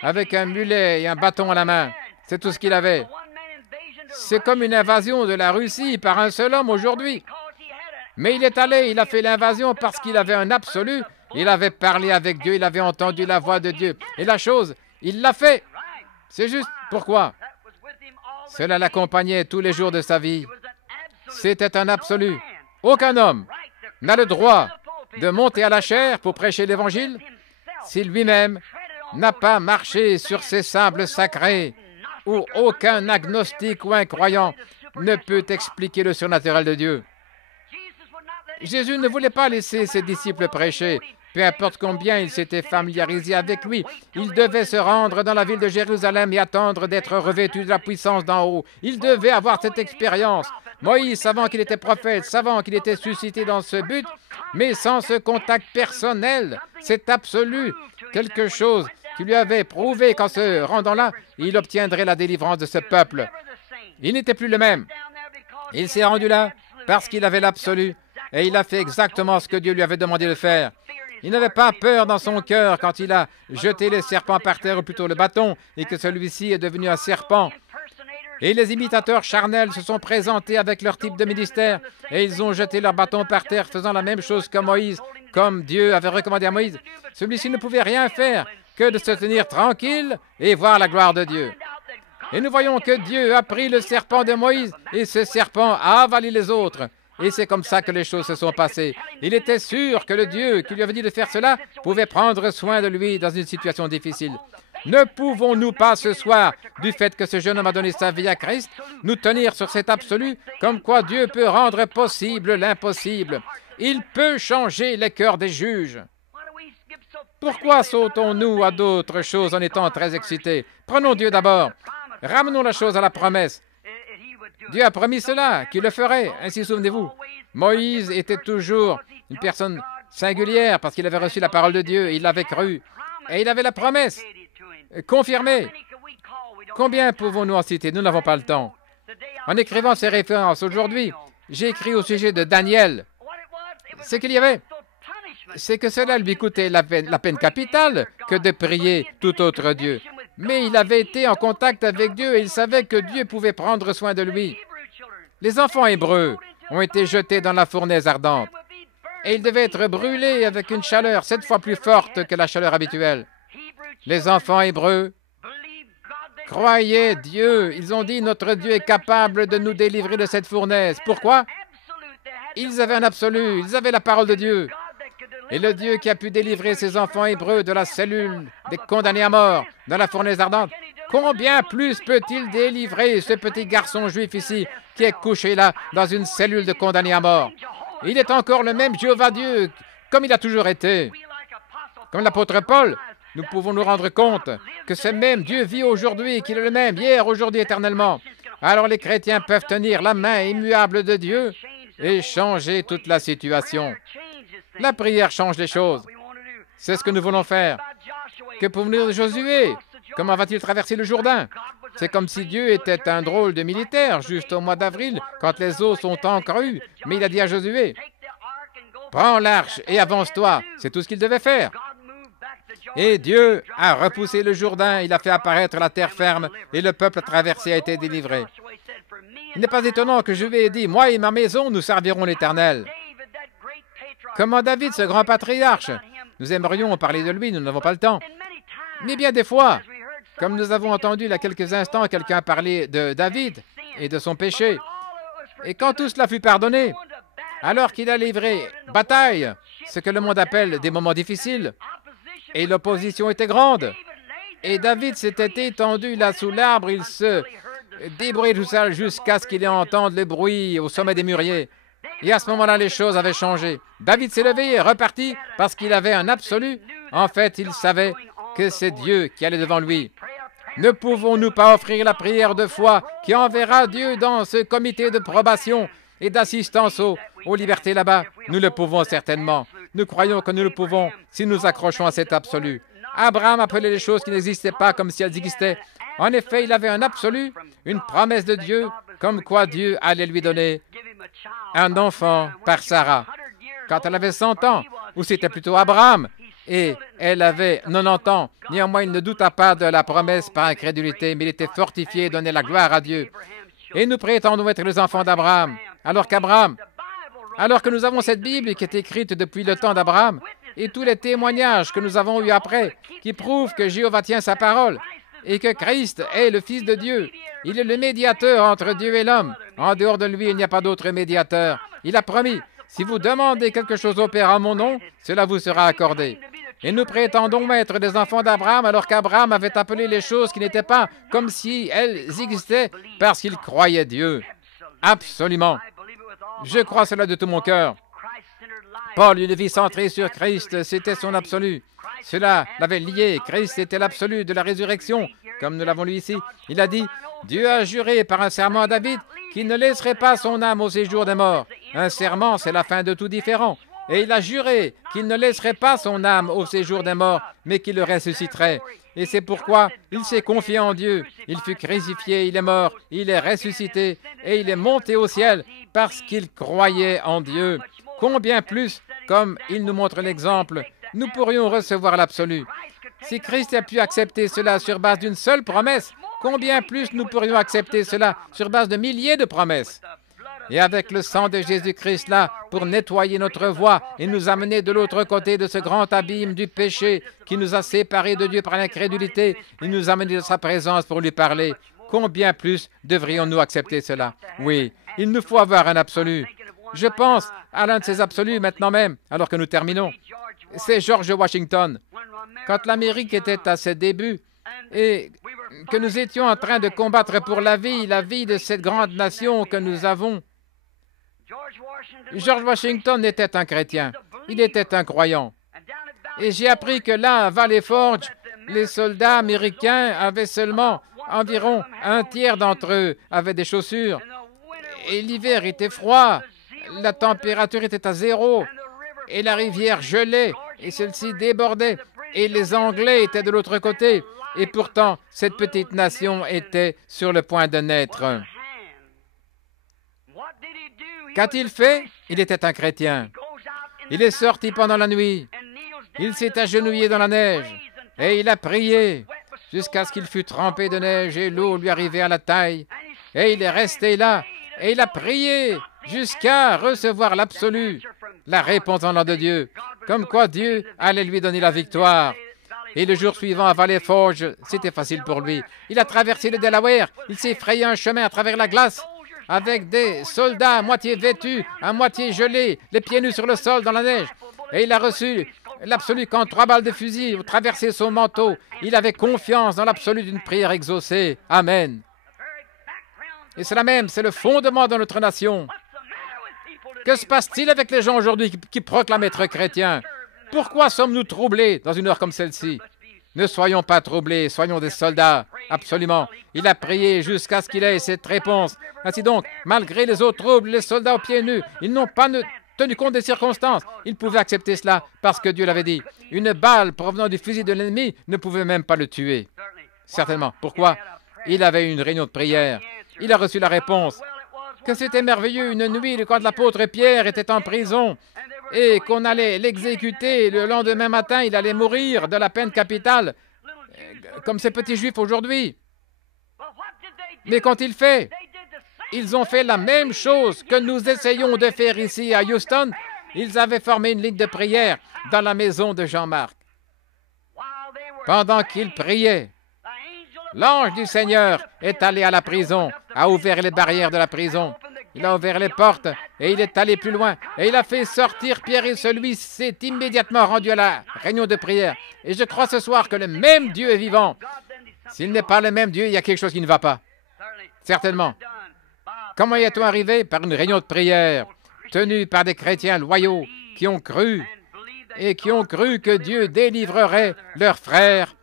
avec un mulet et un bâton à la main, c'est tout ce qu'il avait. C'est comme une invasion de la Russie par un seul homme aujourd'hui. Mais il est allé, il a fait l'invasion parce qu'il avait un absolu, il avait parlé avec Dieu, il avait entendu la voix de Dieu. Et la chose, il l'a fait. C'est juste. Pourquoi? Cela l'accompagnait tous les jours de sa vie. C'était un absolu. Aucun homme n'a le droit de monter à la chaire pour prêcher l'Évangile si lui-même n'a pas marché sur ces sables sacrés où aucun agnostique ou incroyant ne peut expliquer le surnaturel de Dieu. Jésus ne voulait pas laisser ses disciples prêcher. Peu importe combien ils s'étaient familiarisés avec lui, ils devaient se rendre dans la ville de Jérusalem et attendre d'être revêtus de la puissance d'en haut. Ils devaient avoir cette expérience. Moïse, savant qu'il était prophète, savant qu'il était suscité dans ce but, mais sans ce contact personnel, cet absolu, quelque chose qui lui avait prouvé qu'en se rendant là, il obtiendrait la délivrance de ce peuple. Il n'était plus le même. Il s'est rendu là parce qu'il avait l'absolu et il a fait exactement ce que Dieu lui avait demandé de faire. Il n'avait pas peur dans son cœur quand il a jeté les serpents par terre, ou plutôt le bâton, et que celui-ci est devenu un serpent. Et les imitateurs charnels se sont présentés avec leur type de ministère, et ils ont jeté leur bâton par terre, faisant la même chose que Moïse, comme Dieu avait recommandé à Moïse. Celui-ci ne pouvait rien faire que de se tenir tranquille et voir la gloire de Dieu. Et nous voyons que Dieu a pris le serpent de Moïse, et ce serpent a avalé les autres. Et c'est comme ça que les choses se sont passées. Il était sûr que le Dieu qui lui avait dit de faire cela pouvait prendre soin de lui dans une situation difficile. Ne pouvons-nous pas ce soir, du fait que ce jeune homme a donné sa vie à Christ, nous tenir sur cet absolu, comme quoi Dieu peut rendre possible l'impossible. Il peut changer les cœurs des juges. Pourquoi sautons-nous à d'autres choses en étant très excités? Prenons Dieu d'abord. Ramenons la chose à la promesse. Dieu a promis cela, qu'il le ferait. Ainsi, souvenez-vous, Moïse était toujours une personne singulière parce qu'il avait reçu la parole de Dieu, il l'avait cru. Et il avait la promesse confirmée. Combien pouvons-nous en citer? Nous n'avons pas le temps. En écrivant ces références aujourd'hui, j'ai écrit au sujet de Daniel. Ce qu'il y avait, c'est que cela lui coûtait la peine capitale que de prier tout autre Dieu. Mais il avait été en contact avec Dieu et il savait que Dieu pouvait prendre soin de lui. Les enfants hébreux ont été jetés dans la fournaise ardente et ils devaient être brûlés avec une chaleur 7 fois plus forte que la chaleur habituelle. Les enfants hébreux croyaient Dieu. Ils ont dit, notre Dieu est capable de nous délivrer de cette fournaise. Pourquoi? Ils avaient un absolu, ils avaient la parole de Dieu. Et le Dieu qui a pu délivrer ses enfants hébreux de la cellule des condamnés à mort dans la fournaise ardente, combien plus peut-il délivrer ce petit garçon juif ici qui est couché là dans une cellule de condamnés à mort? Il est encore le même Jéhovah Dieu comme il a toujours été. Comme l'apôtre Paul, nous pouvons nous rendre compte que ce même Dieu vit aujourd'hui, qu'il est le même hier, aujourd'hui, éternellement. Alors les chrétiens peuvent tenir la main immuable de Dieu et changer toute la situation. La prière change les choses. C'est ce que nous voulons faire. Que pour venir de Josué, comment va-t-il traverser le Jourdain? C'est comme si Dieu était un drôle de militaire, juste au mois d'avril, quand les eaux sont en crue. Mais il a dit à Josué, « Prends l'arche et avance-toi. » C'est tout ce qu'il devait faire. Et Dieu a repoussé le Jourdain, il a fait apparaître la terre ferme, et le peuple traversé a été délivré. Il n'est pas étonnant que Josué ait dit, « Moi et ma maison, nous servirons l'Éternel. » Comment David, ce grand patriarche? Nous aimerions parler de lui, nous n'avons pas le temps. Mais bien des fois, comme nous avons entendu il y a quelques instants, quelqu'un parler de David et de son péché. Et quand tout cela fut pardonné, alors qu'il a livré bataille, ce que le monde appelle des moments difficiles, et l'opposition était grande, et David s'était étendu là sous l'arbre, il se débrouillait tout seul jusqu'à ce qu'il ait entendu le bruit au sommet des mûriers. Et à ce moment-là, les choses avaient changé. David s'est levé et reparti parce qu'il avait un absolu. En fait, il savait que c'est Dieu qui allait devant lui. Ne pouvons-nous pas offrir la prière de foi qui enverra Dieu dans ce comité de probation et d'assistance aux libertés là-bas? Nous le pouvons certainement. Nous croyons que nous le pouvons si nous accrochons à cet absolu. Abraham appelait les choses qui n'existaient pas comme si elles existaient. En effet, il avait un absolu, une promesse de Dieu, comme quoi Dieu allait lui donner un enfant par Sarah. Quand elle avait 100 ans, ou c'était plutôt Abraham, et elle avait 90 ans. Néanmoins, il ne douta pas de la promesse par incrédulité, mais il était fortifié et donnait la gloire à Dieu. Et nous prétendons être les enfants d'Abraham, alors que nous avons cette Bible qui est écrite depuis le temps d'Abraham, et tous les témoignages que nous avons eus après, qui prouvent que Jéhovah tient sa parole, et que Christ est le Fils de Dieu. Il est le médiateur entre Dieu et l'homme. En dehors de lui, il n'y a pas d'autre médiateur. Il a promis, si vous demandez quelque chose au Père en mon nom, cela vous sera accordé. Et nous prétendons être des enfants d'Abraham, alors qu'Abraham avait appelé les choses qui n'étaient pas comme si elles existaient, parce qu'il croyait Dieu. Absolument. Je crois cela de tout mon cœur. Paul, une vie centrée sur Christ, c'était son absolu. Cela l'avait lié. Christ était l'absolu de la résurrection, comme nous l'avons lu ici. Il a dit, Dieu a juré par un serment à David qu'il ne laisserait pas son âme au séjour des morts. Un serment, c'est la fin de tout différent. Et il a juré qu'il ne laisserait pas son âme au séjour des morts, mais qu'il le ressusciterait. Et c'est pourquoi il s'est confié en Dieu. Il fut crucifié, il est mort, il est ressuscité, et il est monté au ciel parce qu'il croyait en Dieu. Combien plus, comme il nous montre l'exemple, nous pourrions recevoir l'absolu. Si Christ a pu accepter cela sur base d'une seule promesse, combien plus nous pourrions accepter cela sur base de milliers de promesses? Et avec le sang de Jésus-Christ là, pour nettoyer notre voie et nous amener de l'autre côté de ce grand abîme du péché qui nous a séparés de Dieu par l'incrédulité, il nous a amenés de sa présence pour lui parler. Combien plus devrions-nous accepter cela? Oui, il nous faut avoir un absolu. Je pense à l'un de ces absolus maintenant même, alors que nous terminons. C'est George Washington. Quand l'Amérique était à ses débuts et que nous étions en train de combattre pour la vie de cette grande nation que nous avons, George Washington était un chrétien. Il était un croyant. Et j'ai appris que là, à Valley Forge, les soldats américains avaient seulement environ un tiers d'entre eux avaient des chaussures. Et l'hiver était froid. La température était à 0. Et la rivière gelait. Et celle-ci débordait. Et les Anglais étaient de l'autre côté. Et pourtant, cette petite nation était sur le point de naître. Qu'a-t-il fait? Il était un chrétien. Il est sorti pendant la nuit. Il s'est agenouillé dans la neige. Et il a prié jusqu'à ce qu'il fût trempé de neige et l'eau lui arrivait à la taille. Et il est resté là. Et il a prié jusqu'à recevoir l'absolu, la réponse en l'an de Dieu, comme quoi Dieu allait lui donner la victoire. Et le jour suivant, à Valley Forge, c'était facile pour lui. Il a traversé le Delaware. Il s'est frayé un chemin à travers la glace avec des soldats à moitié vêtus, à moitié gelés, les pieds nus sur le sol dans la neige. Et il a reçu l'absolu quand 3 balles de fusil ont traversé son manteau. Il avait confiance dans l'absolu d'une prière exaucée. Amen. Et cela même, c'est le fondement de notre nation. Que se passe-t-il avec les gens aujourd'hui qui proclament être chrétiens? Pourquoi sommes-nous troublés dans une heure comme celle-ci? Ne soyons pas troublés, soyons des soldats. Absolument. Il a prié jusqu'à ce qu'il ait cette réponse. Ainsi donc, malgré les autres troubles, les soldats aux pieds nus, ils n'ont pas tenu compte des circonstances. Ils pouvaient accepter cela parce que Dieu l'avait dit. Une balle provenant du fusil de l'ennemi ne pouvait même pas le tuer. Certainement. Pourquoi? Il avait une réunion de prière. Il a reçu la réponse. Que c'était merveilleux, une nuit, quand l'apôtre Pierre était en prison et qu'on allait l'exécuter. Le lendemain matin, il allait mourir de la peine capitale, comme ces petits juifs aujourd'hui. Mais qu'ont-ils fait? Ils ont fait la même chose que nous essayons de faire ici à Houston. Ils avaient formé une ligne de prière dans la maison de Jean-Marc. Pendant qu'ils priaient, l'ange du Seigneur est allé à la prison, a ouvert les barrières de la prison. Il a ouvert les portes et il est allé plus loin. Et il a fait sortir Pierre et celui s'est immédiatement rendu à la réunion de prière. Et je crois ce soir que le même Dieu est vivant. S'il n'est pas le même Dieu, il y a quelque chose qui ne va pas. Certainement. Comment y est-on arrivé? Par une réunion de prière tenue par des chrétiens loyaux qui ont cru et qui ont cru que Dieu délivrerait leurs frères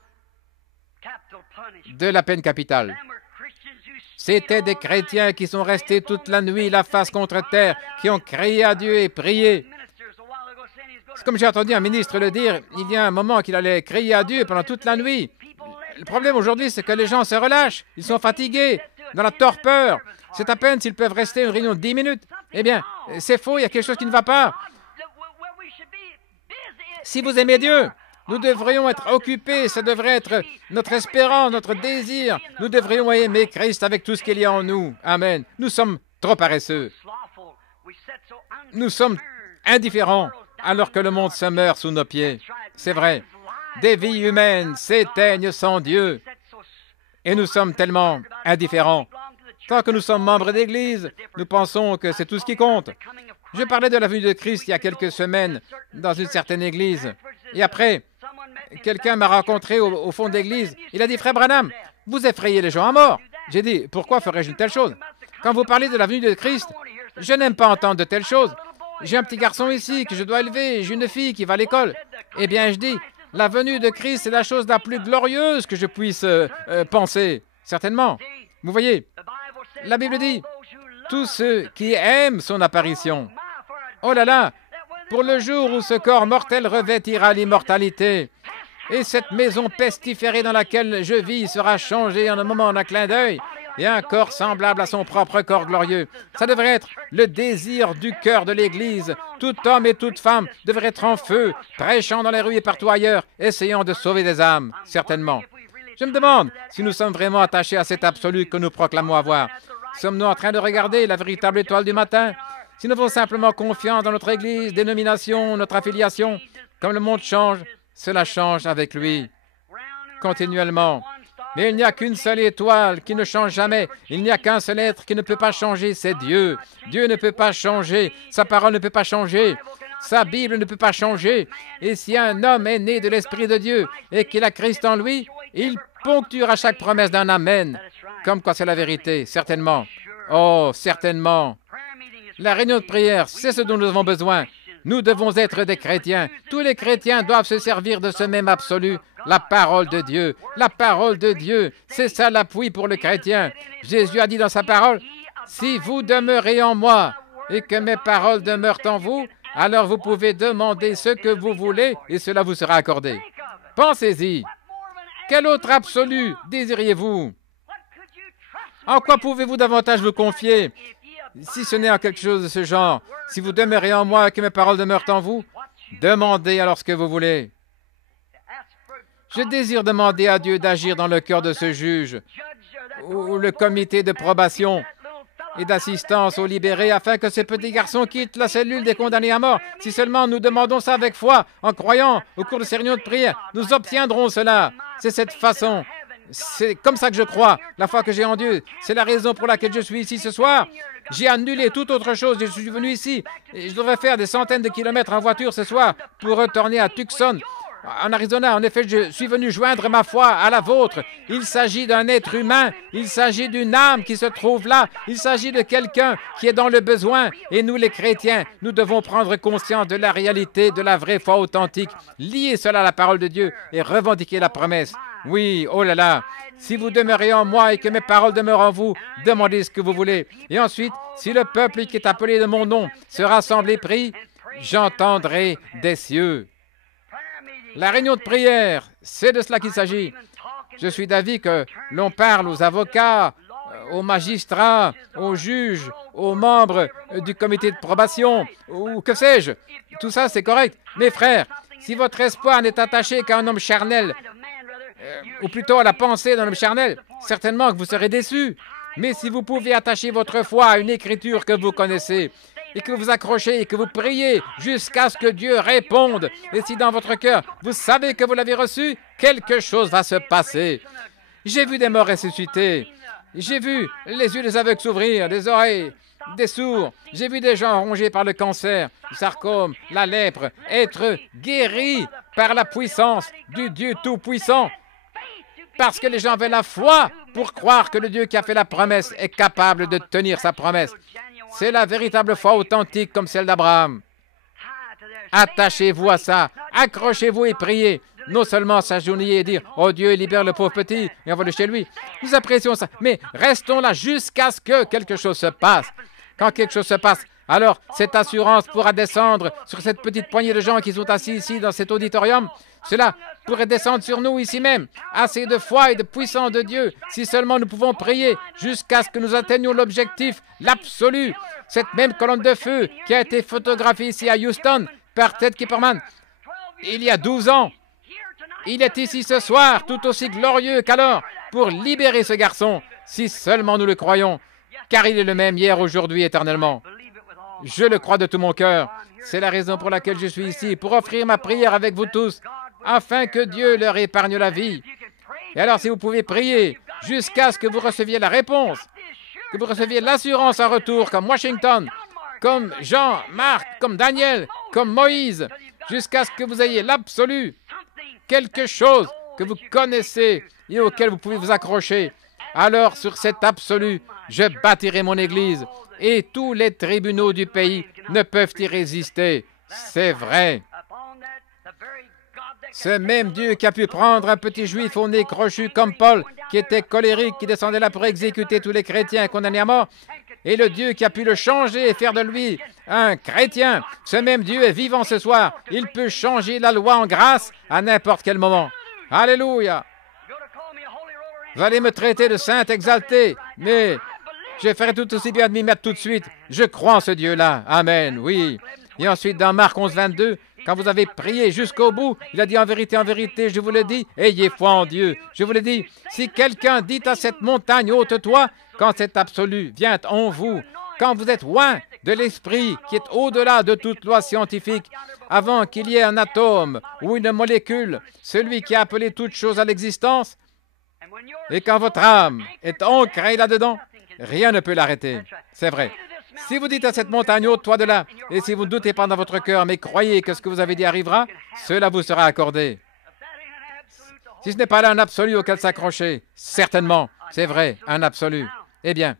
de la peine capitale. C'étaient des chrétiens qui sont restés toute la nuit la face contre terre, qui ont crié à Dieu et prié. C'est comme j'ai entendu un ministre le dire, il y a un moment qu'il allait crier à Dieu pendant toute la nuit. Le problème aujourd'hui, c'est que les gens se relâchent, ils sont fatigués, dans la torpeur. C'est à peine s'ils peuvent rester une réunion de 10 minutes. Eh bien, c'est faux, il y a quelque chose qui ne va pas. Si vous aimez Dieu, nous devrions être occupés, ça devrait être notre espérance, notre désir. Nous devrions aimer Christ avec tout ce qu'il y a en nous. Amen. Nous sommes trop paresseux. Nous sommes indifférents alors que le monde se meurt sous nos pieds. C'est vrai. Des vies humaines s'éteignent sans Dieu. Et nous sommes tellement indifférents. Tant que nous sommes membres d'Église, nous pensons que c'est tout ce qui compte. Je parlais de la venue de Christ il y a quelques semaines dans une certaine Église. Et après, quelqu'un m'a rencontré au fond de l'église. Il a dit, Frère Branham, vous effrayez les gens à mort. J'ai dit, pourquoi ferais-je une telle chose? Quand vous parlez de la venue de Christ, je n'aime pas entendre de telles choses. J'ai un petit garçon ici que je dois élever, j'ai une fille qui va à l'école. Eh bien, je dis, la venue de Christ, c'est la chose la plus glorieuse que je puisse penser. Certainement. Vous voyez, la Bible dit, tous ceux qui aiment son apparition. Oh là là, pour le jour où ce corps mortel revêtira l'immortalité. Et cette maison pestiférée dans laquelle je vis sera changée en un moment, en un clin d'œil, et un corps semblable à son propre corps glorieux. Ça devrait être le désir du cœur de l'Église. Tout homme et toute femme devraient être en feu, prêchant dans les rues et partout ailleurs, essayant de sauver des âmes, certainement. Je me demande si nous sommes vraiment attachés à cet absolu que nous proclamons avoir. Sommes-nous en train de regarder la véritable étoile du matin? Si nous avons simplement confiance dans notre Église, dénomination, notre affiliation, comme le monde change, cela change avec lui, continuellement. Mais il n'y a qu'une seule étoile qui ne change jamais. Il n'y a qu'un seul être qui ne peut pas changer, c'est Dieu. Dieu ne peut pas changer. Sa parole ne peut pas changer. Sa Bible ne peut pas changer. Et si un homme est né de l'Esprit de Dieu et qu'il a Christ en lui, il ponctuera chaque promesse d'un Amen. Comme quoi c'est la vérité, certainement. Oh, certainement. La réunion de prière, c'est ce dont nous avons besoin. Nous devons être des chrétiens. Tous les chrétiens doivent se servir de ce même absolu, la parole de Dieu. La parole de Dieu, c'est ça l'appui pour le chrétien. Jésus a dit dans sa parole, « Si vous demeurez en moi et que mes paroles demeurent en vous, alors vous pouvez demander ce que vous voulez et cela vous sera accordé. » Pensez-y. Quel autre absolu désiriez-vous? En quoi pouvez-vous davantage vous confier si ce n'est en quelque chose de ce genre? Si vous demeurez en moi et que mes paroles demeurent en vous, demandez alors ce que vous voulez. Je désire demander à Dieu d'agir dans le cœur de ce juge ou le comité de probation et d'assistance aux libérés afin que ces petits garçons quittent la cellule des condamnés à mort. Si seulement nous demandons ça avec foi, en croyant au cours de ces réunions de prière, nous obtiendrons cela. C'est cette façon. C'est comme ça que je crois, la foi que j'ai en Dieu. C'est la raison pour laquelle je suis ici ce soir. J'ai annulé toute autre chose. Je suis venu ici. Et je devrais faire des centaines de kilomètres en voiture ce soir pour retourner à Tucson, en Arizona. En effet, je suis venu joindre ma foi à la vôtre. Il s'agit d'un être humain. Il s'agit d'une âme qui se trouve là. Il s'agit de quelqu'un qui est dans le besoin. Et nous, les chrétiens, nous devons prendre conscience de la réalité, de la vraie foi authentique. Lier cela à la parole de Dieu et revendiquer la promesse. Oui, oh là là, si vous demeurez en moi et que mes paroles demeurent en vous, demandez ce que vous voulez. Et ensuite, si le peuple qui est appelé de mon nom se rassemble et prie, j'entendrai des cieux. La réunion de prière, c'est de cela qu'il s'agit. Je suis d'avis que l'on parle aux avocats, aux magistrats, aux juges, aux membres du comité de probation, ou que sais-je. Tout ça, c'est correct. Mes frères, si votre espoir n'est attaché qu'à un homme charnel, ou plutôt à la pensée d'un homme charnel, certainement que vous serez déçus. Mais si vous pouvez attacher votre foi à une écriture que vous connaissez, et que vous accrochez et que vous priez jusqu'à ce que Dieu réponde, et si dans votre cœur, vous savez que vous l'avez reçu, quelque chose va se passer. J'ai vu des morts ressuscités. J'ai vu les yeux des aveugles s'ouvrir, des oreilles des sourds. J'ai vu des gens rongés par le cancer, le sarcome, la lèpre, être guéris par la puissance du Dieu Tout-Puissant. Parce que les gens avaient la foi pour croire que le Dieu qui a fait la promesse est capable de tenir sa promesse. C'est la véritable foi authentique comme celle d'Abraham. Attachez-vous à ça, accrochez-vous et priez. Non seulement s'agenouiller et dire « Oh Dieu, libère le pauvre petit et envoie-le chez lui ». Nous apprécions ça, mais restons là jusqu'à ce que quelque chose se passe. Quand quelque chose se passe, alors cette assurance pourra descendre sur cette petite poignée de gens qui sont assis ici dans cet auditorium. Cela pourrait descendre sur nous ici même. Assez de foi et de puissance de Dieu, si seulement nous pouvons prier jusqu'à ce que nous atteignions l'objectif, l'absolu. Cette même colonne de feu qui a été photographiée ici à Houston par Ted Kipperman il y a 12 ans. Il est ici ce soir, tout aussi glorieux qu'alors, pour libérer ce garçon, si seulement nous le croyons, car il est le même hier, aujourd'hui, éternellement. Je le crois de tout mon cœur. C'est la raison pour laquelle je suis ici, pour offrir ma prière avec vous tous, afin que Dieu leur épargne la vie. Et alors, si vous pouvez prier jusqu'à ce que vous receviez la réponse, que vous receviez l'assurance en retour, comme Washington, comme Jean, Marc, comme Daniel, comme Moïse, jusqu'à ce que vous ayez l'absolu, quelque chose que vous connaissez et auquel vous pouvez vous accrocher. Alors, sur cet absolu, je bâtirai mon Église et tous les tribunaux du pays ne peuvent y résister. C'est vrai. Ce même Dieu qui a pu prendre un petit juif au nez crochu comme Paul, qui était colérique, qui descendait là pour exécuter tous les chrétiens condamnés à mort, et le Dieu qui a pu le changer et faire de lui un chrétien, ce même Dieu est vivant ce soir. Il peut changer la loi en grâce à n'importe quel moment. Alléluia! Vous allez me traiter de saint exalté, mais je ferai tout aussi bien de m'y mettre tout de suite. Je crois en ce Dieu-là. Amen, oui. Et ensuite, dans Marc 11, 22, quand vous avez prié jusqu'au bout, il a dit en vérité, je vous le dis, ayez foi en Dieu. Je vous le dis, si quelqu'un dit à cette montagne, ôte-toi, quand cet absolu vient en vous, quand vous êtes loin de l'esprit qui est au-delà de toute loi scientifique, avant qu'il y ait un atome ou une molécule, celui qui a appelé toute chose à l'existence, et quand votre âme est ancrée là-dedans, rien ne peut l'arrêter. C'est vrai. Si vous dites à cette montagne, ôte-toi de là, et si vous ne doutez pas dans votre cœur, mais croyez que ce que vous avez dit arrivera, cela vous sera accordé. Si ce n'est pas là un absolu auquel s'accrocher, certainement, c'est vrai, un absolu. Eh bien,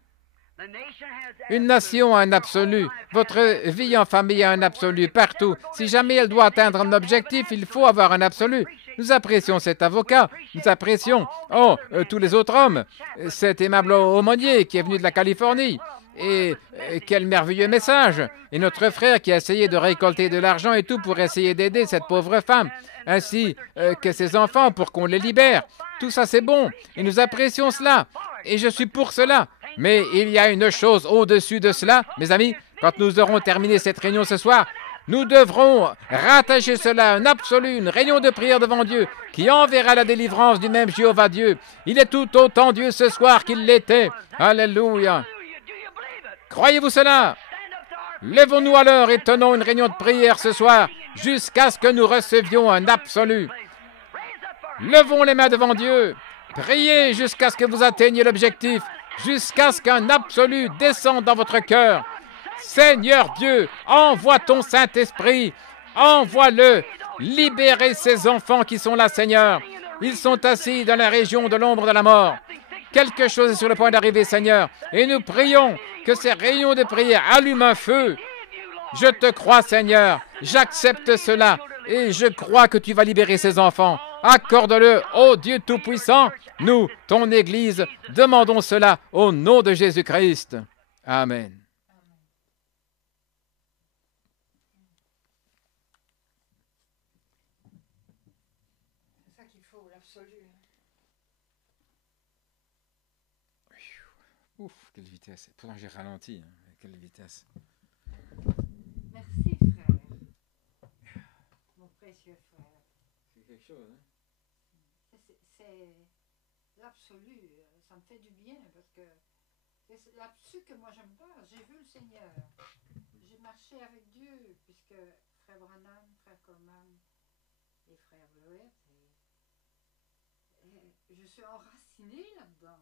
une nation a un absolu, votre vie en famille a un absolu, partout. Si jamais elle doit atteindre un objectif, il faut avoir un absolu. Nous apprécions cet avocat, nous apprécions, tous les autres hommes, cet aimable aumônier qui est venu de la Californie. Et quel merveilleux message! Et notre frère qui a essayé de récolter de l'argent et tout pour essayer d'aider cette pauvre femme, ainsi que ses enfants pour qu'on les libère. Tout ça, c'est bon. Et nous apprécions cela. Et je suis pour cela. Mais il y a une chose au-dessus de cela, mes amis. Quand nous aurons terminé cette réunion ce soir, nous devrons rattacher cela à un absolu, une réunion de prière devant Dieu, qui enverra la délivrance du même Jéhovah Dieu. Il est tout autant Dieu ce soir qu'il l'était. Alléluia. Croyez-vous cela? Lèvons-nous alors et tenons une réunion de prière ce soir jusqu'à ce que nous recevions un absolu. Levons les mains devant Dieu. Priez jusqu'à ce que vous atteigniez l'objectif, jusqu'à ce qu'un absolu descende dans votre cœur. Seigneur Dieu, envoie ton Saint-Esprit, envoie-le, libérer ces enfants qui sont là, Seigneur. Ils sont assis dans la région de l'ombre de la mort. Quelque chose est sur le point d'arriver, Seigneur, et nous prions que ces réunions de prière allument un feu. Je te crois, Seigneur, j'accepte cela, et je crois que tu vas libérer ces enfants. Accorde-le, ô Dieu Tout-Puissant. Nous, ton Église, demandons cela au nom de Jésus-Christ. Amen. C'est ça qu'il faut, l'absolu. Ouf, quelle vitesse. Pourtant, j'ai ralenti. Hein. Quelle vitesse. Merci, frère. Mon précieux frère. C'est quelque chose, hein? C'est l'absolu. Ça me fait du bien parce que c'est l'absolu que moi j'aime pas. J'ai vu le Seigneur. J'ai marché avec Dieu puisque frère Branham, frère Coleman et frère Bleuet, et je suis enracinée là-dedans.